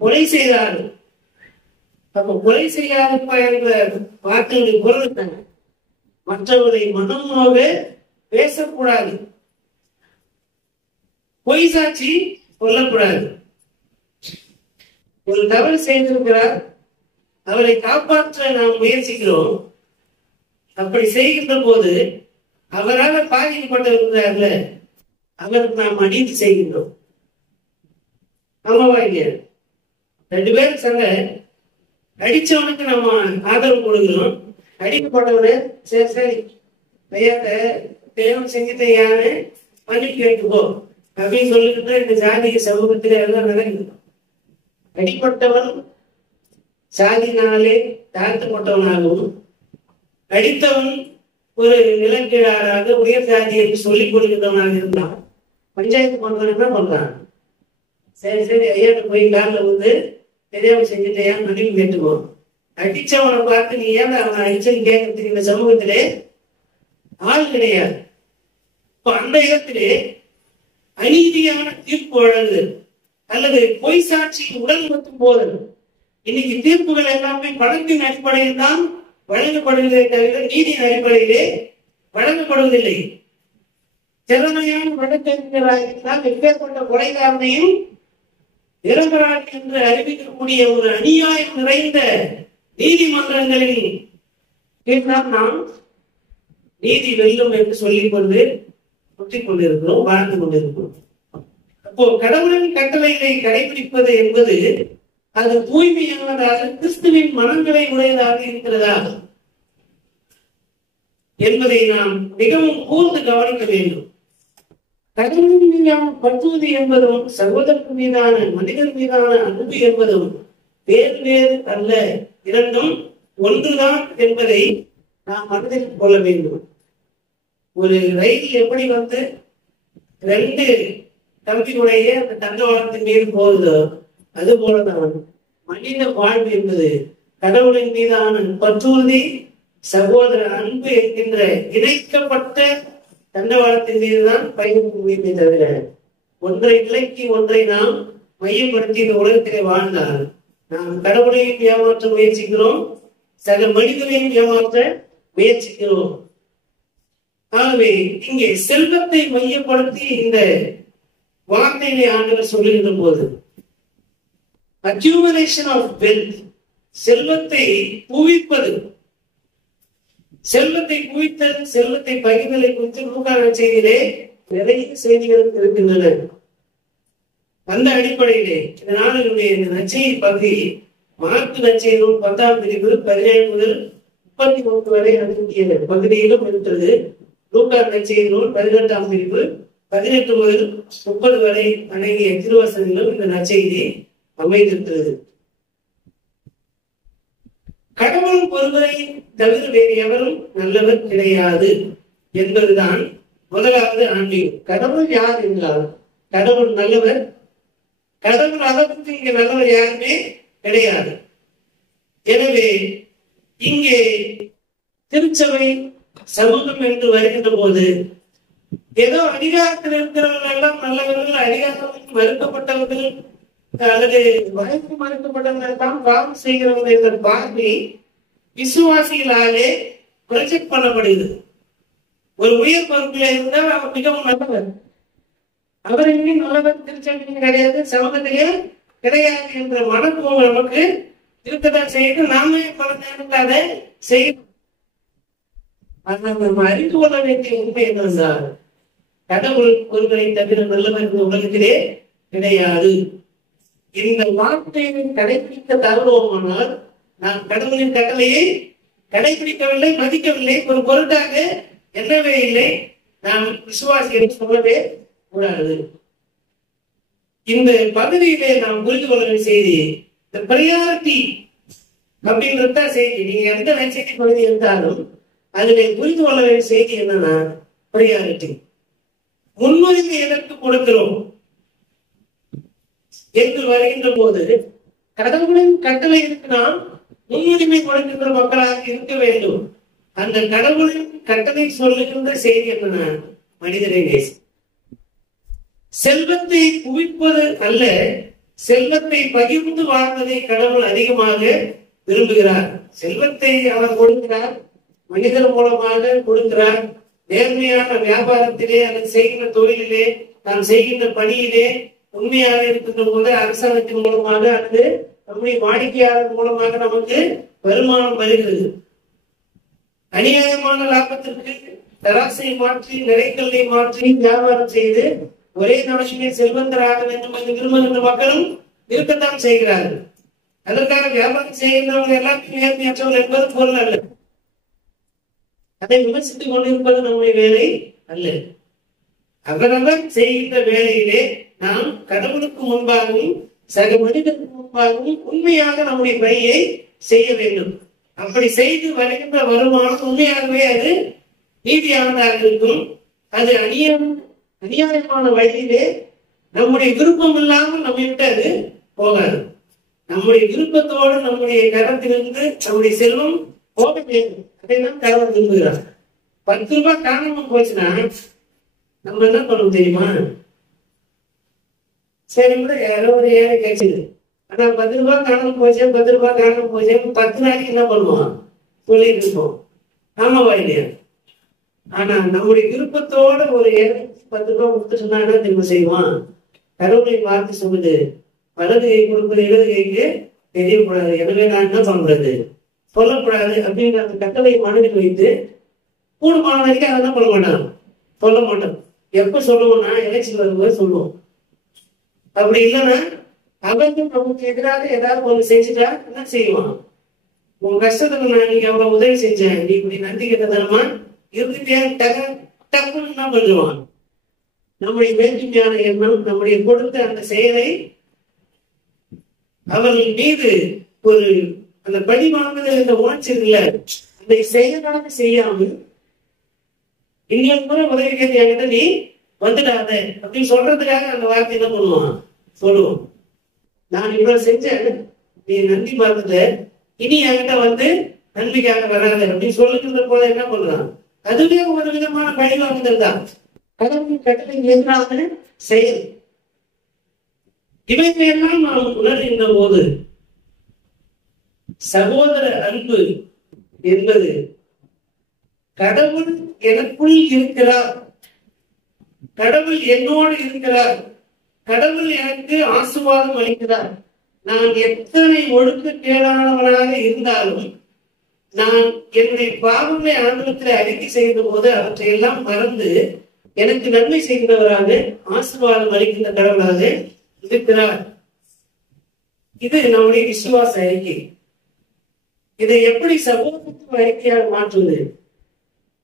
கொலை செய்தார்கள். அப்ப கொலை செய்யாத என்ற வார்த்தைகளை பொருள்தாங்க. மற்றவர்களை மனமாக பேசக்கூடாது, பொய் சாட்சி சொல்லக்கூடாது. ஒரு தவறு செய்திருக்கிறார், அவரை காப்பாற்ற நாம் முயற்சிக்கிறோம். அப்படி செய்கின்ற போது அவரால் பாதிக்கப்பட்டிருக்கிறார்ல, அவருக்கு நாம் அநீதி செய்கின்றோம். ஆமாவா இல்லையா? 2 பேரும் சண்டை, அடிச்சவனுக்கு நம்ம ஆதரவு கொடுக்கிறோம், அடிக்கப்பட்டவனை சரி சரி ஐயாட்ட தேவன் செஞ்சுட்டு யாரு மன்னிப்பு கேட்டுப்போ அப்படின்னு சொல்லிக்கிட்டு இந்த ஜாதிய சமூகத்தில எல்லாம் நடக்குது. அடிப்பட்டவன் சாதினாலே தாழ்த்தப்பட்டவனாகவும், அடித்தவன் ஒரு நிலக்கீழாராக உயர் சாதி என்று சொல்லிக் கொள்கின்றவனாக இருந்தான். பஞ்சாயத்து பண்றவன் என்ன பண்றான்? சரி சரி ஐயாட்ட போய் காலில் தெரியாம செஞ்சுட்டு ஏன் மன்னிப்பு கேட்டுப்போம். அடிச்சவனை பார்த்து நீ ஏன் அவனை அடிச்சன்னு கேட்கறதுக்கு இந்த சமூகத்திலே ஆள் கிடையாது. அந்த இடத்திலே அநீதியான தீர்ப்பு வழங்குதல் அல்லது பொய் சாட்சி உடல் மற்றும் போதல். இன்னைக்கு தீர்ப்புகள் எல்லாமே பணத்தின் அடிப்படையில் தான் வழங்கப்படுவதை தவிர நீதியின் அடிப்படையிலே வழங்கப்படுவதில்லை. திறமையான வழக்கறிஞராக இருந்தால் எப்பேற்பட்ட கொலைகாரனையும் நிரபராதி என்று அறிவிக்கக்கூடிய ஒரு அநியாயம் நிறைந்த நீதிமன்றங்களில் நாம் நீதி வெல்லும் என்று சொல்லிக் கொண்டு ஒட்டிக் கொண்டிருக்கிறோம், வாழ்ந்து கொண்டிருக்கிறோம். அப்போ கடவுளின் கட்டளைகளை கடைபிடிப்பது என்பது அது தூய்மையானதாக கிறிஸ்துவின் மனங்களை உடையதாக இருக்கிறதா என்பதை நாம் மிகவும் கூர்ந்து கவனிக்க வேண்டும். கடவுளின் மீதான பற்றுவது என்பதும் சகோதரர் மீதான மனிதர் மீதான அன்பு என்பதும் வேறு வேறு அல்ல, இரண்டும் ஒன்றுதான் என்பதை நாம் மனதில் கொள்ள வேண்டும். ஒரு ரயில் எப்படி ரெண்டு கம்பியுடைய அந்த தண்டவாளத்தின் மீது போகுதோ அது போலதான் மனித வாழ்வு என்பது கடவுளின் மீதான பற்றுறுதி சகோதர அன்பு என்கின்ற இணைக்கப்பட்ட தண்டவாளத்தின் மீதுதான் பயணிக்க முடியுமே தவிர ஒன்றை விலக்கி ஒன்றை நாம் மையப்படுத்தி இந்த உலகத்திலே வாழ்ந்தால் நாம் கடவுளையும் ஏமாற்ற முயற்சிக்கிறோம், சக மனிதனையும் ஏமாற்ற முயற்சிக்கிறோம். ஆகவே இங்கே செல்வத்தை மையப்படுத்தி இந்த வார்த்தையை ஆண்டவர் சொல்லுகின்ற போது accumulation of wealth, செல்வத்தை குவிப்பது, செல்வத்தை குவித்தல், செல்வத்தை பகிர்தலை குறித்து லூக்கான செய்தியிலே நிறைய செய்திகள் இருக்கின்றன. அந்த அடிப்படையிலே இந்த நாளினுடைய நற்செய்தி பகுதி மார்க்கு நற்செய்தி நூல் 10ஆம் பிரிவு 17 முதல் 33 வரை அடங்கிய பகுதியிலும் இருக்கிறது. லூக்கா நற்செய்தி நூல் 18ஆம் பிரிவு 18 முதல் 30 வரை அடங்கிய திருவசனங்களும் இந்த நற்செய்தி அமைந்திருக்கிறது. கடவுள் ஒருவரை தவிர வேறு எவரும் நல்லவர் கிடையாது என்பதுதான் முதலாவது ஆன்மீகம். கடவுள் யார் என்றால் கடவுள் நல்லவர். கடவுள் அளவுக்கு இங்கே நல்லவர் யாருமே கிடையாது. எனவே இங்கே திருச்சபை சமூகம் என்று வருகின்ற போது ஏதோ அதிகாரத்தில் இருக்கிறவர்கள் எல்லாம் நல்லவர்கள், அதிகாரத்தில் மறுக்கப்பட்டவர்கள் அல்லது வயசு மறுக்கப்பட்டவர்கள் தான் பாவம் செய்கிறவர்கள் என்ற பார்வை விசுவாசிகளாலே ப்ரொஜெக்ட் பண்ணப்படுகிறது. ஒரு உயர் பொறுப்பில் இருந்தால் அவர் மிகவும் நல்லவர், அவர் இன்னும் நல்லவர் திருச்சபையும் கிடையாது, சமூகத்திலே கிடையாது என்ற மனப்போம் நமக்கு இருக்கதான் செய்து நாமே பல நேரத்தில் அதை செய்யணும். ஆனால் நம்ம அறிந்து கொள்ள வேண்டிய உண்மை என்னவென்றால் கடவுள் ஒருவரை தவிர நல்லவர் இந்த உலகத்திலே கிடையாது. இந்த வார்த்தையை கடைபிடிக்க தருவோமானால் நாம் கடவுளின் கட்டளையை கடைபிடிக்கவில்லை, மதிக்கவில்லை, ஒரு பொருட்டாக எண்ணவே இல்லை, நாம் விசுவாசிகளை சொல்லவே கூடாது. இந்த பகுதியிலே நாம் புரிந்து கொள்ள வேண்டிய செய்தி இந்த பிரையாரிட்டி அப்படின்றத செய்தி. நீங்க எந்த நற்செய்தி பகுதி இருந்தாலும் அதிலே புரிந்து கொள்ள வேண்டிய செய்தி என்னன்னா பிரையாரிட்டி. முன்னுரிமை எதற்கு கொடுக்கிறோம் என்று வருகின்ற போது கடவுளின் கட்டளைக்கு நாம் முன்னுரிமை கொடுக்கின்ற மக்களாக இருக்க வேண்டும். அந்த கடவுளின் கட்டளை சொல்லுகின்ற செய்தி என்னன்னா மனிதரை நேசி. செல்வத்தை குவிப்பது அல்ல, செல்வத்தை பகிர்ந்து வாழ்வதை கடவுள் அதிகமாக விரும்புகிறார். செல்வத்தை அவர் கொடுக்கிறார், மனிதர் மூலமாக கொடுக்கிறார். நேர்மையான வியாபாரத்திலே அல்லது செய்கின்ற தொழிலிலே நாம் செய்கின்ற பணியிலே உண்மையாக இருக்கின்ற போது அரசாங்கத்தின் மூலமாக அல்லது நம்முடைய வாடிக்கையாளர் மூலமாக நமக்கு வருமானம் வருகிறது. அநியாயமான லாபத்திற்கு தராசை மாற்றி நிறைக்கல்லை மாற்றி வியாபாரம் செய்து ஒரே நாளிலே செல்வந்தராக வேண்டும் என்று விரும்புகின்ற மக்களும் இருக்கத்தான் செய்கிறார்கள். அதற்காக வியாபாரம் செய்கின்றவங்க எல்லாத்தையும் நேர்மையற்றவர்கள் என்பது பொருள் அல்ல. அதை விமர்சித்துக் கொண்டிருப்பது நம்முடைய வேலை அல்ல. அவரவர் செய்கின்ற வேலையிலே நாம் கடவுளுக்கு முன்பாகவும் சக மனிதனுக்கு முன்பாகவும் உண்மையாக நம்முடைய பணியை செய்ய வேண்டும். அப்படி செய்து வருகின்ற வருமானம் உண்மையாகவே அது நீதியானதாக இருக்கும். அது அநியாயமான வழியிலே நம்முடைய விருப்பம் இல்லாமல் நம்ம விட்டு அது போகாது. நம்முடைய விருப்பத்தோடு நம்முடைய கரத்திலிருந்து நம்முடைய செல்வம் போக வேண்டும். அதை தான் கடவுள் விரும்புகிறார். 10 ரூபாய் காணாம போச்சுன்னா நம்ம என்ன பண்ணணும் தெரியுமா? சரி கூட யாரோ ஒரு ஏழை கிடைச்சது, ஆனா 10 ரூபாய் காணாம போச்சு, 10 ரூபாய் காணாம போச்சு, 10 நாளைக்கு என்ன பண்ணுவோம் சொல்லிட்டு இருப்போம். ஆமாவா இல்லையா? ஆனா நம்முடைய விருப்பத்தோட ஒரு ஏழை 10 ரூபாய் கொடுத்து சொன்னா என்ன திரும்ப செய்வான்? கடவுளின் வார்த்தை சொல்லுது, வலது கை கொடுப்பது இடது கைக்கு தெரியக்கூடாது, எனவே நான் என்ன பண்றது சொல்லக்கூடாது அப்படிங்கிற அந்த கட்டளை மனதில் வைத்து கூடுமான வரைக்கும் அதை என்ன பண்ண மாட்டான், சொல்ல மாட்டோம். எப்ப சொல்லுவோம்னா எலெக்ஷன் வரும்போது சொல்லுவோம். அப்படி இல்லைன்னா அவங்க நமக்கு எதிராக ஏதாவது ஒண்ணு செஞ்சுட்டா என்ன செய்வான்? உன் கஷ்டத்துல நான் நீங்க அவ்வளவு உதவி செஞ்சேன், நீ இப்படி நன்றி கெட்டதனமா இருந்துட்டே டக்குன்னு என்ன பண்ணுவான்? நம்முடைய வேற்றுமையான எண்ணம், நம்முடைய கொடுத்த அந்த செயலை அவர்கள் மீது ஒரு அந்த பழி வாங்குதல் என்ற உணர்ச்சி இல்ல, அந்த செயலாக செய்யாமல் இன்னொரு முறை உதவி கேட்டு என்கிட்ட நீ வந்துடாத அப்படின்னு சொல்றதுக்காக அந்த வார்த்தை என்ன பண்ணுவான் சொல்லுவோம். நான் இவ்வளவு செஞ்சேன், நீ நன்றி பார்த்தத, இனி என்கிட்ட வந்து நன்மைக்காக வராது அப்படின்னு சொல்லுகின்ற போல என்ன பண்றான்? அதுவே ஒரு விதமான பழி வாங்குதல் தான். கடவுளின் கட்டளை எதிரான செயல். இவையெல்லாம் நாம் உணர்கின்ற போது சகோதர அன்பு என்பது கடவுள் எனக்குள் இருக்கிறார், கடவுள் என்னோடு இருக்கிறார், கடவுள் எனக்கு ஆசீர்வாதம் அளிக்கிறார். நான் எத்தனை ஒழுக்கக்கேடானவனாக இருந்தாலும் நான் என்னுடைய பாவங்களை ஆண்டவத்தில் அறிக்கை செய்த போது அவற்றையெல்லாம் மறந்து எனக்கு நன்மை செய்கிறவராக ஆசீர்வாதம் அளிக்கின்ற கடவுளாக இருக்கிறார். இது நம்முடைய விசுவாச அறிக்கை. இதை எப்படி சமூகத்துக்கு அறிக்கையாக மாற்றுவது?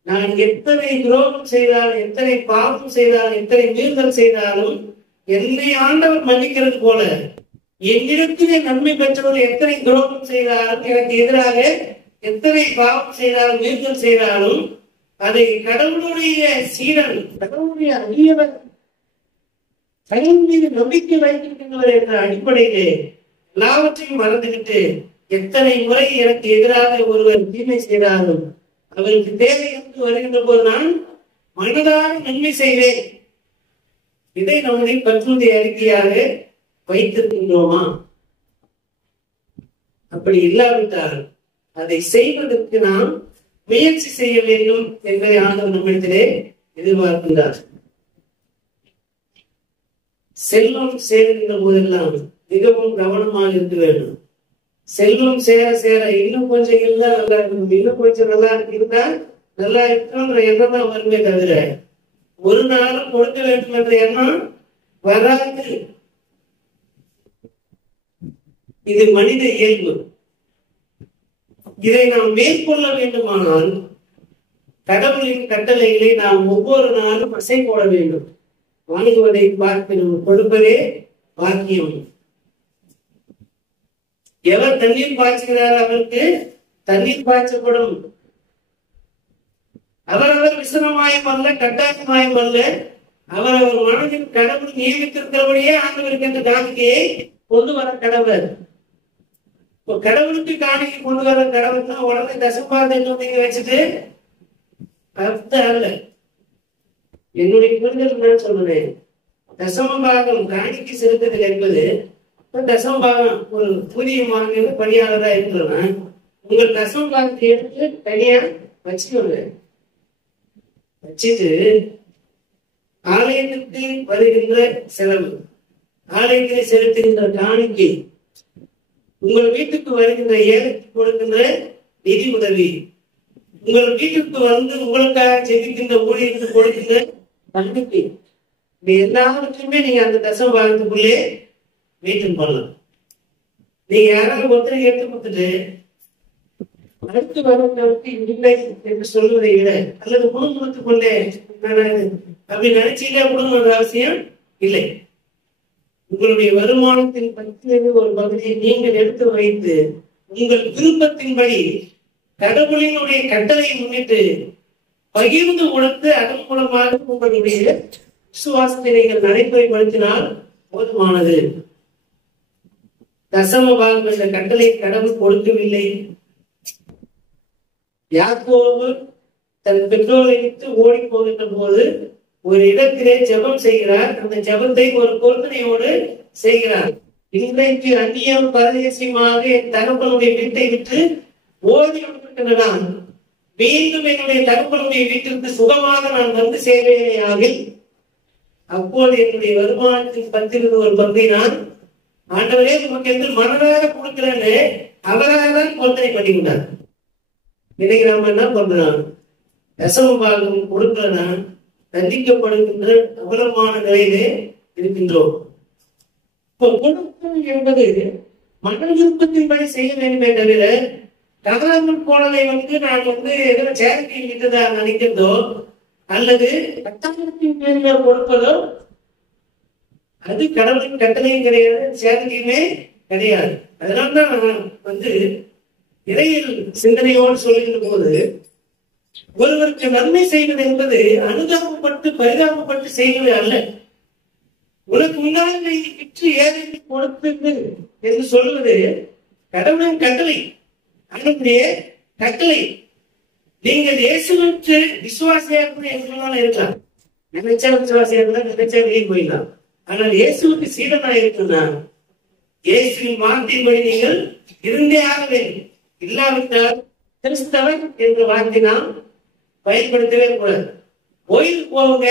நான் எத்தனை துரோகம் செய்தாலும், எத்தனை பாவம் செய்தாலும், எத்தனை மீறுதல் செய்தாலும் என்னை ஆண்டவர் மன்னிக்கிறது போல என்னிடத்திலே நன்மை பெற்றவர்கள் எத்தனை துரோகம் செய்தாலும், எனக்கு எதிராக எத்தனை பாவம் செய்தாலும், மீறுதல் செய்தாலும் அதை கடவுளுடைய சீடன், கடவுளுடைய அடியவர், கடவுள் மீது நம்பிக்கை வைக்கின்றவர் என்ற அடிப்படையிலே எல்லாவற்றையும் மறந்துவிட்டு எத்தனை முறை எனக்கு எதிராக ஒருவர் தீமை செய்தாலும் அவருக்கு தேவை என்று வருகின்ற போது நான் மனதாக நன்மை செய்வேன். இதை நம்முடைய கற்றுடைய அறிக்கையாக வைத்திருக்கின்றோமா? அப்படி இல்லாவிட்டால் அதை செய்வதற்கு நாம் முயற்சி செய்ய வேண்டும் என்பதை ஆண்டவர் நம்மிடத்திலே எதிர்பார்க்கின்றார். செல்வம் சேர்கின்ற போதெல்லாம் மிகவும் கவனமாக இருக்க வேண்டும். செல்வம் சேர சேர இன்னும் கொஞ்சம் இருந்தா நல்லா இருக்கும், இன்னும் கொஞ்சம் நல்லா இருந்தா நல்லா இருக்குன்ற எண்ணம் தான் வருமே தவிர ஒரு நாளும் கொடுக்க வேண்டும் என்ற எண்ணம் வராது. இது மனித இயல்பு. இதை நாம் மேற்கொள்ள வேண்டுமானால் கடவுளின் கட்டளைகளை நாம் ஒவ்வொரு நாளும் அசை போட வேண்டும். வாங்குவதை பார்க்கணும், கொடுப்பதே பாக்கியம். எவர் தண்ணீர் பாய்ச்சுகிறார் அவருக்கு தண்ணீர் பாய்ச்சப்படும். அவரவர் விசனமாயம் அல்ல, கட்டாயமாயம் அல்ல, அவரவர் மனதில் கடவுள் நியமித்திருக்கிறபடியே ஆண்டவருக்கு என்ற காணிக்கையை கொண்டு வர கடவுள். கடவுளுக்கு காணிக்கை கொண்டு வர கடவுள்னா உடனே தசம்பாகம் நீங்க வச்சுட்டு அர்த்தம் அல்ல. என்னுடைய புரிதல் நான் சொல்றேன், தசமபாகம் காணிக்கை செலுத்துதல் என்பது தசமபாகம் ஒரு புதிய மாநில பணியாளராக இருக்கிறோம்னா உங்கள் தசமபாகத்தை எடுத்து தனியா வச்சுக்கோங்க. வச்சுட்டு ஆலயத்திற்கு வருகின்ற செலவு, ஆலயத்திலே செலுத்துகின்ற காணிக்கை, உங்கள் வீட்டுக்கு வருகின்ற ஏழைக்கு கொடுக்கின்ற நிதி உதவி, உங்கள் வீட்டுக்கு வந்து உங்களுக்காக ஜெபிக்கின்ற ஊழியருக்கு கொடுக்கின்ற நம்பிக்கை, இது எல்லாவற்றையுமே நீங்க அந்த தசமபாகத்துக்குள்ளே வீட்டுக்கு பண்ணலாம். நீங்க யாராவது ஒருத்தரை எடுத்து கொடுத்துட்டு அடுத்து வரவங்களுக்கு இல்லை என்று சொல்வதை விட அல்லது குடும்பத்துக் கொண்டே அப்படி நினைச்சீங்க குடும்பம் அவசியம் இல்லை. உங்களுடைய வருமானத்தின் பற்றிய ஒரு பகுதியை நீங்கள் எடுத்து வைத்து உங்கள் விருப்பத்தின்படி கடவுளினுடைய கட்டளை முன்னிட்டு பகிர்ந்து கொடுத்து அதன் மூலமாக உங்களுடைய விசுவாசத்தை நீங்கள் நடைமுறைப்படுத்தினால் போதுமானது. தசமபாகம் என்ற கட்டளை கடவுள் கொடுக்கவில்லை. யாக்கோபு தன் பெற்றோரை விட்டு ஓடி போகின்ற போது ஒரு இடத்திலே ஜெபம் செய்கிறார். அந்த ஜெபத்தை ஒரு பொருத்தனையோடு செய்கிறார். இன்றைக்கு அந்நியம் பரதேசியமாக என் தகப்பனுடைய வீட்டை விட்டு ஓடி கொண்டிருக்கின்றன. மீண்டும் என்னுடைய தகப்பனுடைய வீட்டிற்கு சுகமாக நான் வந்து சேவையாகில் அப்போது என்னுடைய வருமானத்தின் 10 ஒரு பங்கை நான் ஆண்டவரே நமக்கு என்று மனதாக கொடுக்கிறேன்னு அவராக தான் பொருத்தனை பண்ணிவிட்டார். இன்னைக்கு நம்ம என்ன பண்றோம்? ரசவபாகம் கொடுக்கிறனா தண்டிக்கப்படுகின்ற அவலமான நிலையிலே இருக்கின்றோம். இப்போ கொடுத்தல் என்பது மன விருப்பத்தின்படி செய்ய வேண்டுமே தவிர கவர்மெண்ட் போனதை நான் ஏதோ சேரிட்டி விட்டுதா நினைக்கிறதோ அல்லது கட்டாயத்தின் பேரில கொடுப்பதோ அது கடவுளின் கட்டளையும் கிடையாது, சேரிட்டியுமே கிடையாது. அதனால்தான் இறையில் சிந்தனையோடு சொல்லுகின்ற போது ஒருவருக்கு நன்மை செய்வது என்பது அனுதாபப்பட்டு பரிதாபப்பட்டு செய்வது அல்ல. உனக்கு முன்னால் விற்று ஏழை கொடுத்து என்று சொல்வது கடவுளின் கட்டளை, அவனுடைய கட்டளை. நீங்கள் இயேசுவுக்கு விசுவாசியா இருக்கலாம், நினைச்சா விசுவாசியா இருந்தா நினைச்சா வெளியே போயிடலாம். ஆனால் இயேசுவுக்கு சீடனா இருக்குன்னா இயேசுவின் வார்த்தையின்படி நீங்கள் இருந்தே ஆக வேண்டும். இல்லாவிட்டால் கிறிஸ்தவன் என்ற வார்த்தை நாம் பயன்படுத்தவே கூடாது. கோயிலுக்கு போவுங்க,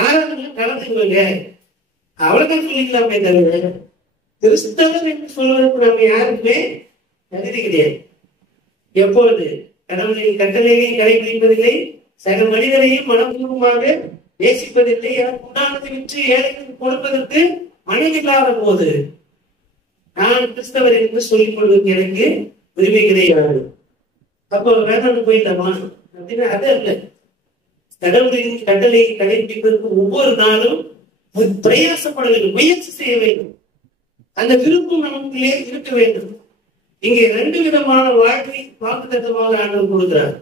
ஆராதனையில் கலந்துக்குவங்க, அவ்வளவுதான் சொல்லிக்கலாமே தவிர கிறிஸ்தவன் என்று சொல்வதற்கு நம்ம யாருக்குமே தகுதி கிடையாது. எப்பொழுது கடவுளின் கட்டளையை கடைபிடிப்பதில்லை, சக மனிதரையும் மனப்பூர்வமாக நேசிப்பதில்லை, எனக்கு உண்டானதை விற்று ஏழைகளுக்கு கொடுப்பதற்கு மனமில்லாத போது நான் கிறிஸ்தவர் என்று சொல்லிக் கொள்வதற்கு எனக்கு உரிமை கிடையாது. அப்போ வேண்டாம் போயிடலாமா அப்படின்னா அது அல்ல. கடவுளின் கட்டளையை கடைபிடிப்பதற்கு ஒவ்வொரு நாளும் பிரயாசப்பட வேண்டும், முயற்சி செய்ய வேண்டும். அந்த விருப்பம் நமக்குள்ளே இருக்க வேண்டும். இங்கே 2 விதமான வாழ்வை வாக்குத்தத்தமாக ஆண்டவர் கொடுக்கிறார்.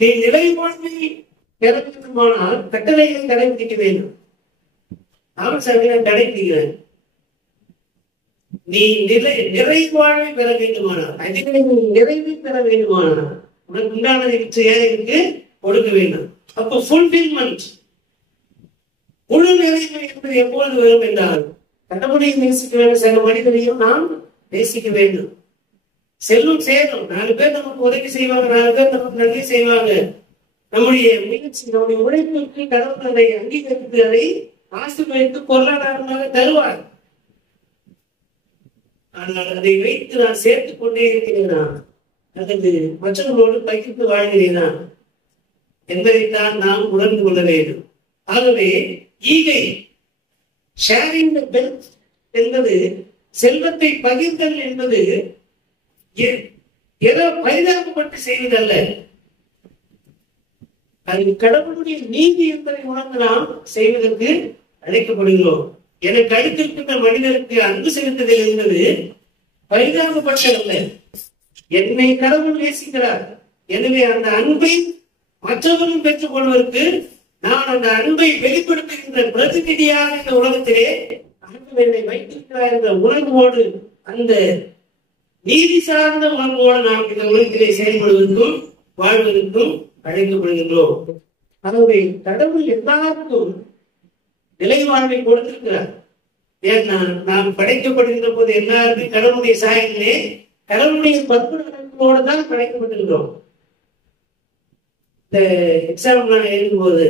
நீ நிலை வாழ்வை பெற வேண்டுமானால் கட்டளைகளை கடைபிடிக்க வேண்டும். அவன் சமையல கடைபிடிக்கிறேன். நீ நிறை வாழ்வை பெற வேண்டுமானால், அதிலே நீ நிறைவை பெற வேண்டுமானால் உனக்கு உண்டானதை விற்று ஏழைகளுக்கு கொடுக்க வேண்டும். அப்போ ஃபுல்ஃபில்மெண்ட், முழு நிறைவு என்பது எப்பொழுது வரும் என்றால் கடவுளையும் நேசிக்க வேண்டும், சக மனிதனையும் நாம் நேசிக்க வேண்டும். செல்வம் சேரும், 4 பேர் நமக்கு உதவி செய்வாங்க, 4 பேர் நமக்கு நன்றி செய்வாங்க. நம்முடைய முயற்சி, நம்முடைய உழைப்புக்கு கடவுள் அதை அங்கீகரித்து அதை ஆசீர்வதித்து பொருளாதாரமாக தருவார். ஆனால் அதை வைத்து நான் சேர்த்துக் கொண்டே இருக்கிறேனா அல்லது மற்றவர்களோடு பகிர்ந்து வாழ்கிறேனா என்பதைத்தான் நாம் உணர்ந்து கொள்ள வேண்டும். ஆகவே ஈகை, ஷேரிங் தி வெல்த் என்பது, செல்வத்தை பகிர்தல் என்பது ஏதோ பரிதாபப்பட்டு செய்வதல்ல. அது கடவுளுடைய நீதி என்பதை உணர்ந்து நாம் செய்வதற்கு அழைக்கப்படுகிறோம். எனக்கு அடுத்திருக்கின்ற மனிதருக்கு அன்பு செலுத்துதல் என்பது பரிதாபப்பட்டதல்ல. என்னை கடவுள் நேசிக்கிறார், எனவே அந்த அன்பை மற்றவரும் பெற்றுக் கொள்வதற்கு நான் அந்த அன்பை வெளிப்படுத்துகின்ற பிரதிநிதியாக இந்த உலகத்திலே என்னை வைத்திருக்கிறார் என்ற உணர்வோடு, அந்த நீதி சார்ந்த உணர்வோடு நாம் இந்த உலகத்திலே செயல்படுவதற்கும் வாழ்வதற்கும் அழைக்கப்படுகின்றோம். ஆகவே கடவுள் எல்லாருக்கும் நிலை வாழ்வை கொடுத்திருக்கிறார். ஏன்னா நாம் படைக்கப்படுகின்ற போது எல்லாருமே கடவுளுடைய சாயலிலே கடவுளுடைய பற்பு நலன்களோடு தான் படைக்கப்பட்டிருக்கிறோம். இந்த எக்ஸாம் நான் எழுதும் போது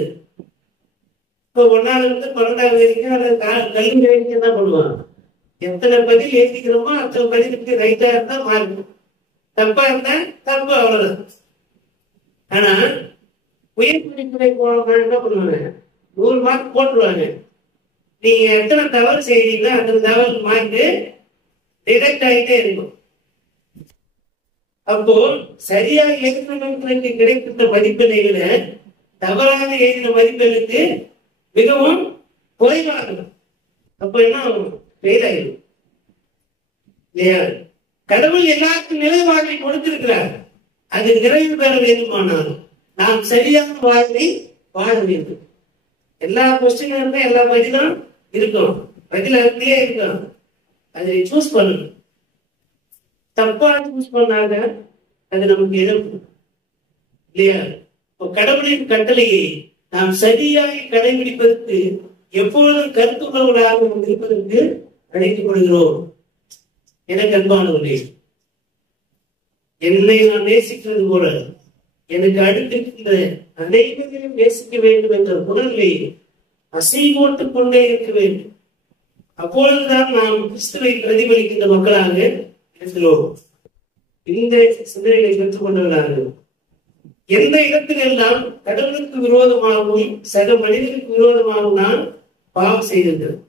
இப்போ 1வது இருந்து 12வது வரைக்கும் அல்லது கல்வி வரைக்கும் தான் பண்ணுவான். எத்தனை பதில் எழுதிக்கிறோமோ அத்தனை பதிலுக்கு ரைட்டா இருந்தா மார்க், தப்பா இருந்தா தப்பு, அவ்வளவுதான். ஆனா உயர்கல்வித்துறை போனவங்க என்ன பண்ணுவாங்க, 100 மார்க் போட்டுருவாங்க. நீங்க எத்தனை தவறு செய்றீங்களோ அந்த தவறு மார்க் டிடெக்ட் ஆகிட்டே இருக்கும். அப்போ சரியா எழுதினவர்களுக்கு கிடைக்கின்ற மதிப்பெண்களை தவறாக எழுதின மதிப்பெண்ணுக்கு மிகவும் குறைவாகும். அப்போ என்ன ஃபெயில் ஆகிடும் இல்லையா? கடவுள் எல்லாருக்கும் நிறைவாழ்வை கொடுத்திருக்கிறார். அது நிறைவு பெற வேண்டுமானால் நாம் சரியான வாழ்வை வாழ வேண்டும். எல்லா கொஸ்டின் இருந்தா எல்லா பதிலும் இருக்கும், பதில் அதுலயே இருக்கும். அதை சூஸ் பண்ணணும். தப்பா சூஸ் பண்ணாத அது நமக்கு இழப்பு இல்லையா? கடவுளின் கட்டளையை நாம் சரியாக கடைபிடிப்பதற்கு எப்பொழுதும் கருத்துள்ளவர்களாக இருப்பதற்கு அழைத்துக் கொள்கிறோம். எனக்கு அன்பானவர்களே, என்னை நான் நேசிக்கிறது போல எனக்கு அடுத்திருக்கின்ற அனைவரையும் நேசிக்க வேண்டும் என்ற உணர்வை அசைவோட்டுக் கொண்டே இருக்க வேண்டும். அப்பொழுதுதான் நாம் கிறிஸ்துவை பிரதிபலிக்கின்ற மக்களாக இருக்கிறோம். இந்த சிந்தனைகளை பெற்றுக்கொண்டவர்களாக எந்த இடத்திலெல்லாம் கடவுளுக்கு விரோதமாகவும் சக மனிதனுக்கு விரோதமாகவும் நான் பாவம் செய்திருக்கிறேன்,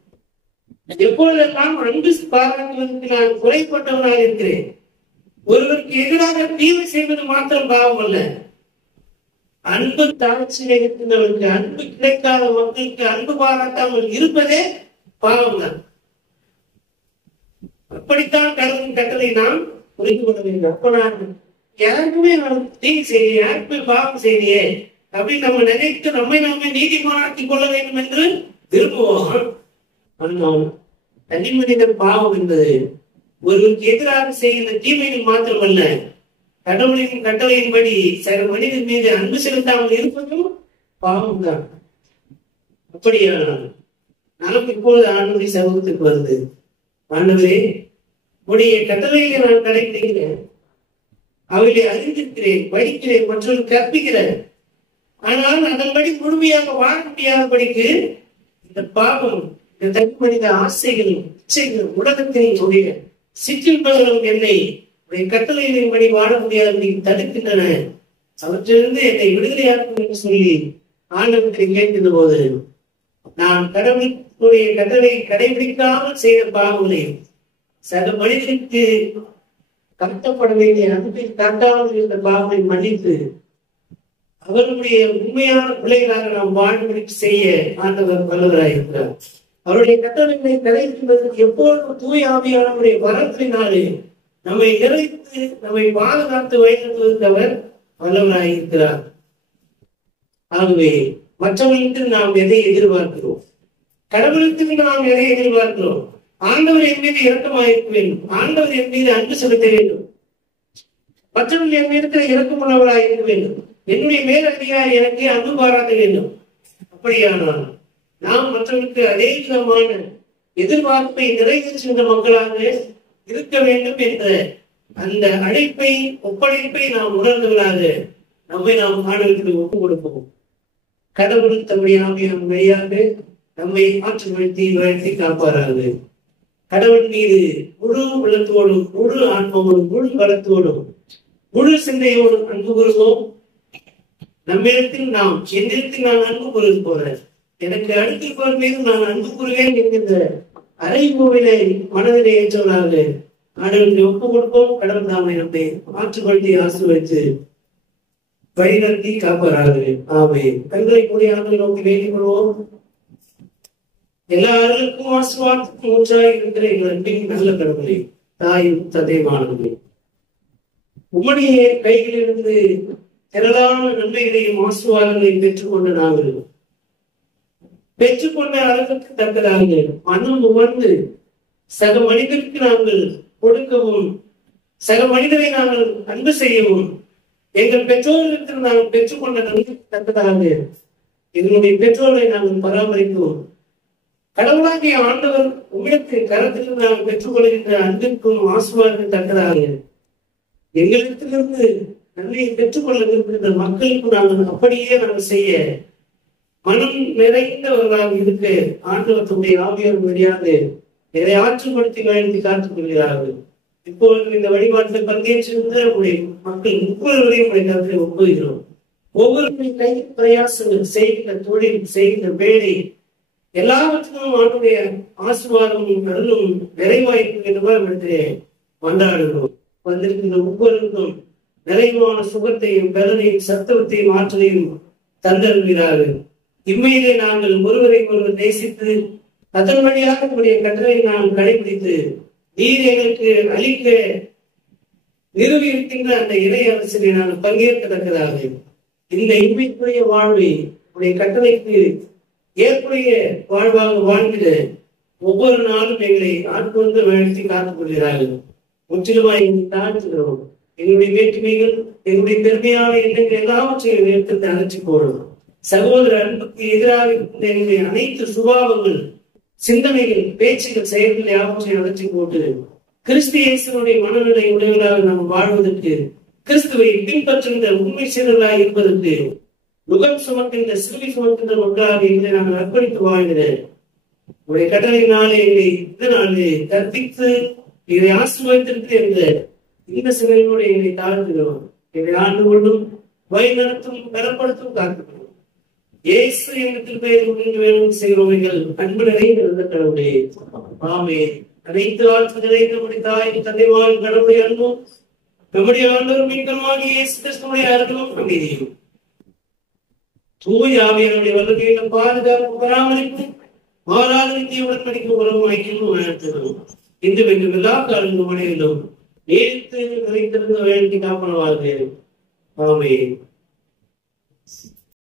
எப்பொழுதெல்லாம் அன்பு பாராட்டுவதற்கு நான் குறைப்பட்டவனாக இருக்கிறேன். ஒருவருக்கு எதிராக தீமை செய்வது மாத்திரம் பாவம் அல்ல, அன்பு தாழ்ச்சியை இருக்கின்றவர்களுக்கு, அன்பு கிடைக்காத மக்களுக்கு அன்பு பாராட்டாமல் இருப்பதே பாவம் தான். அப்படித்தான் கடவுளின் கட்டளை நாம் புரிந்து கொள்ள வேண்டும். அப்ப நான் யாருக்குமே நான் தீங்கு செய்ய, யாருக்குமே பாவம் செய்தியே அப்படின்னு நம்ம நினைத்து நம்மை நாமே நீதிமானாக்கிக் கொள்ள வேண்டும் என்று விரும்புவோம். ஆனால் தனி மனித பாவம் என்பது ஒருவருக்கு எதிராக செய்கின்ற தீமைகள் மாத்திரமல்ல, கடவுளின் கட்டளையின்படி சக மனிதன் மீது அன்பு செலுத்தாமல் இருப்பதும் பாவம் தான். அப்படியானால் நமக்கு இப்பொழுது ஆண்டவருடைய சமூகத்துக்கு வருது, ஆண்டவரே உடைய கட்டளைகளை நான் கடைபிடிக்கிறேன், அவர்களை அறிந்திருக்கிறேன், படிக்கிறேன், மற்றவர்கள் கற்பிக்கிறேன், ஆனால் அதன்படி முழுமையாக வாழ முடியாதபடிக்கு இந்த பாவம், இந்த தனி மனித ஆசைகள், இச்சைகள், உலகத்தினுடைய சிற்றின்பங்களும் என்னை கட்டளைகளின்படி வாழ முடியாதபடி தடுக்கின்றன, அவற்றிலிருந்து என்னை விடுதலையாக்கும் என்று சொல்லி ஆண்டவரை கேட்கின்ற போது நான் கடவுளுடைய கட்டளை கடைபிடிக்காமல் செய்த பாவங்களை, சக மனிதனுக்கு கட்டப்பட வேண்டிய அன்பை காட்டாமல் இருந்த பாவங்களை மன்னித்து அவர்களுடைய உண்மையான பிள்ளைகளாக நாம் வாழ்வதை செய்ய ஆண்டவர் வல்லவராயிருக்கிறார். அவருடைய கட்டளைகளை கடைபிடிப்பதற்கு எப்போதும் தூய ஆவியானவருடைய வரத்தினாலே நம்மை நிறைத்து நம்மை பாதுகாத்து வைத்திருப்பதற்கு அவர் வல்லவராயிருக்கிறார். ஆகவே மற்றவர்களுக்கு நாம் எதை எதிர்பார்க்கிறோம்? கடவுளுக்கு நாம் எதை எதிர்பார்க்கிறோம்? ஆண்டவர் என் மீது இரக்கமாயிருக்க வேண்டும், ஆண்டவர் என் மீது அன்பு செலுத்த வேண்டும், மற்றவர்கள் என் மீது இரக்கமுள்ளவராக இருக்க வேண்டும், என்னுடைய மேலதிகாரி எனக்கு அன்பு பாராட்ட வேண்டும். அப்படியானால் நாம் மற்றவர்களுக்கு அதே விதமான எதிர்பார்ப்பை நிறைவேற்றுகின்ற மக்களாக இருக்க வேண்டும் என்ற அந்த அழைப்பை, ஒப்படைப்பை நாம் உணர்ந்தவர்களாக நம்மை நாம் ஆண்டவருக்கு ஒப்புக் கொடுப்போம். கடவுள் தம்முடைய ஆவியின் வழியாக நம்மை ஆற்றுப்படுத்தி காப்பாராக. கடவுள் மீது முழு உள்ளத்தோடும், முழு ஆன்மோடும், முழு பலத்தோடும், முழு சிந்தையோடும் அன்பு கூறுவோம். நம்மிடத்தில் நாம், என்னிடத்தில் நான் அன்பு கூறுவது போல எனக்கு அடுத்திருப்பவர் மீது நான் அன்பு கூறுவேன் என்கின்ற அறைகூவிலை மனதிலே ஏற்றவராக ஆண்டவருக்கு ஒப்புக் கொடுப்போம். கடவுள் நாமை நம்மை ஆற்றுப்படுத்தி ஆசீர்வதித்து வழிநடத்தி காப்பாராக. ஆமென். கண்களை கூடிய ஆண்டவரை நோக்கி வேண்டிக் கொள்வோம். எல்லாருக்கும் ஆசீர்வாதத்துக்கு ஊற்றாய் இருக்கிற எங்கள் அன்பின் நல்ல கடவுளே, தாயும் தந்தையுமானவர்களே, உம்முடைய கைகளிலிருந்து திரளான நன்மைகளையும் ஆசீர்வாதங்களையும் பெற்றுக்கொண்ட நாங்கள் பெற்றுக்கொண்ட அளவுக்கு தக்கதாக மனம் உணர்ந்து சக மனிதருக்கு நாங்கள் கொடுக்கவும், சக மனிதரை நாங்கள் அன்பு செய்யவும், எங்கள் பெற்றோர்களுக்கு நாங்கள் பெற்றுக்கொண்ட நன்மைக்கு தக்கதாக எங்களுடைய பெற்றோரை நாங்கள் பராமரிக்கவும், கடவுளாகிய ஆண்டவர் உம்மிடத்தில் கரத்தில் நாங்கள் பெற்றுக்கொள்கின்ற அன்பிற்கும் ஆசீர்வாதத்திற்கு தக்கதாக எங்களிடத்திலிருந்து நன்மையை பெற்றுக்கொள்ள இருக்கின்ற மக்களுக்கு நாங்கள் அப்படியே நாங்கள் செய்ய மனம் நிறைந்தவர்களாக இருக்க ஆண்டவர் தம்முடைய ஆவியார் வழியாக எதை ஆற்றுப்படுத்தி வழங்கி காத்துக் கொள்கிறார்கள். இப்பொழுது இந்த வழிபாட்டில் பங்கேற்றிருந்த நம்முடைய மக்கள் ஒவ்வொருவரையும் கருத்தில் ஒப்புகிறோம். ஒவ்வொருவருடைய கை பிரயாசங்கள், செய்கின்ற தொழில், செய்கின்ற வேலை எல்லாவற்றுக்கும் ஆண்டுடைய ஆசீர்வாதமும் அருளும் நிறைவாய்ப்பு என்று கொண்டாடுகிறோம். வந்திருக்கின்ற ஒவ்வொருவருக்கும் நிறைவான சுகத்தையும் பலனையும் சத்துவத்தையும் ஆற்றலையும் தந்தருகிறார்கள். இம்மையிலே நாங்கள் ஒருவரை ஒருவர் நேசித்து அதன் வழியாக நம்முடைய கட்டளை நாம் கடைபிடித்து நீர் எங்களுக்கு அளிக்க நிறுவி இருக்கின்ற அந்த இறை அரசியலை நாங்கள் பங்கேற்கத்தக்கதாக இந்த இன்மைக்குரிய வாழ்வை உடைய கட்டளைக்கு ஏற்புடைய வாழ்வாக வாழ்கிற ஒவ்வொரு நாளும் எங்களை ஆட்கொண்டு வளர்த்தி காத்துக் கொள்கிறார்கள். முற்றிலுமாய் தாழ்த்துகிறோம். எங்களுடைய வேற்றுமைகள், எங்களுடைய பெருமையான எண்ணங்கள் எல்லாவற்றையும் நேரத்தில் அகற்றி போடும். சகோதர அன்புக்கு எதிராக இருக்கின்ற அனைத்து சுபாவங்கள், சிந்தனைகள், பேச்சுகள், செயல்களை ஆபத்தை அகற்றி போட்டு கிறிஸ்து இயேசுவினுடைய மனநிலை உடையவர்களாக நாம் வாழ்வதற்கு, கிறிஸ்துவை பின்பற்றுகின்ற உண்மை சீரர்களாக இருப்பதற்கு, முகம் சுமக்கின்ற சிலுவை சுமக்கின்ற மக்களாக இருந்து நாங்கள் அர்ப்பணித்து வாழ்கிறேன். உடைய கட்டளையினாலே எங்களை இதனாலே கற்பித்து இதை ஆசீர்வதித்திருக்கு என்ற இந்த சிலையோடு எங்களை தாழ்த்துகிறோம். எங்களை ஆண்டு கொண்டும் வழி நடத்தும், பலப்படுத்தும், காத்துக்கிறோம். இயேசு என்ற பெயர் முடிந்து வேணும் செய்கிறோமைகள் அன்பு நிறைந்த கடவுளே. ஆமென். அனைத்து வாழ்த்து நிறைந்த தாய் தந்தைவான் கடவுளை அன்பும் நம்முடைய ஆண்டவர் மீட்பருமாகிய இயேசு கிறிஸ்துவுடைய அருளும் அமைதியும் தூய ஆவியாருடைய வல்லமையிலும் பாதுகாப்பு பராமரிப்பும் மாறாத நித்திய உடன்படிக்கும் உறவும் ஐக்கியமும் வாழ்த்துகிறோம். இன்று வென்று எல்லா காலங்களும் மனையிலும் நேர்த்து நிறைந்திருந்த வேண்டி காப்பனவாக. ஆமென்.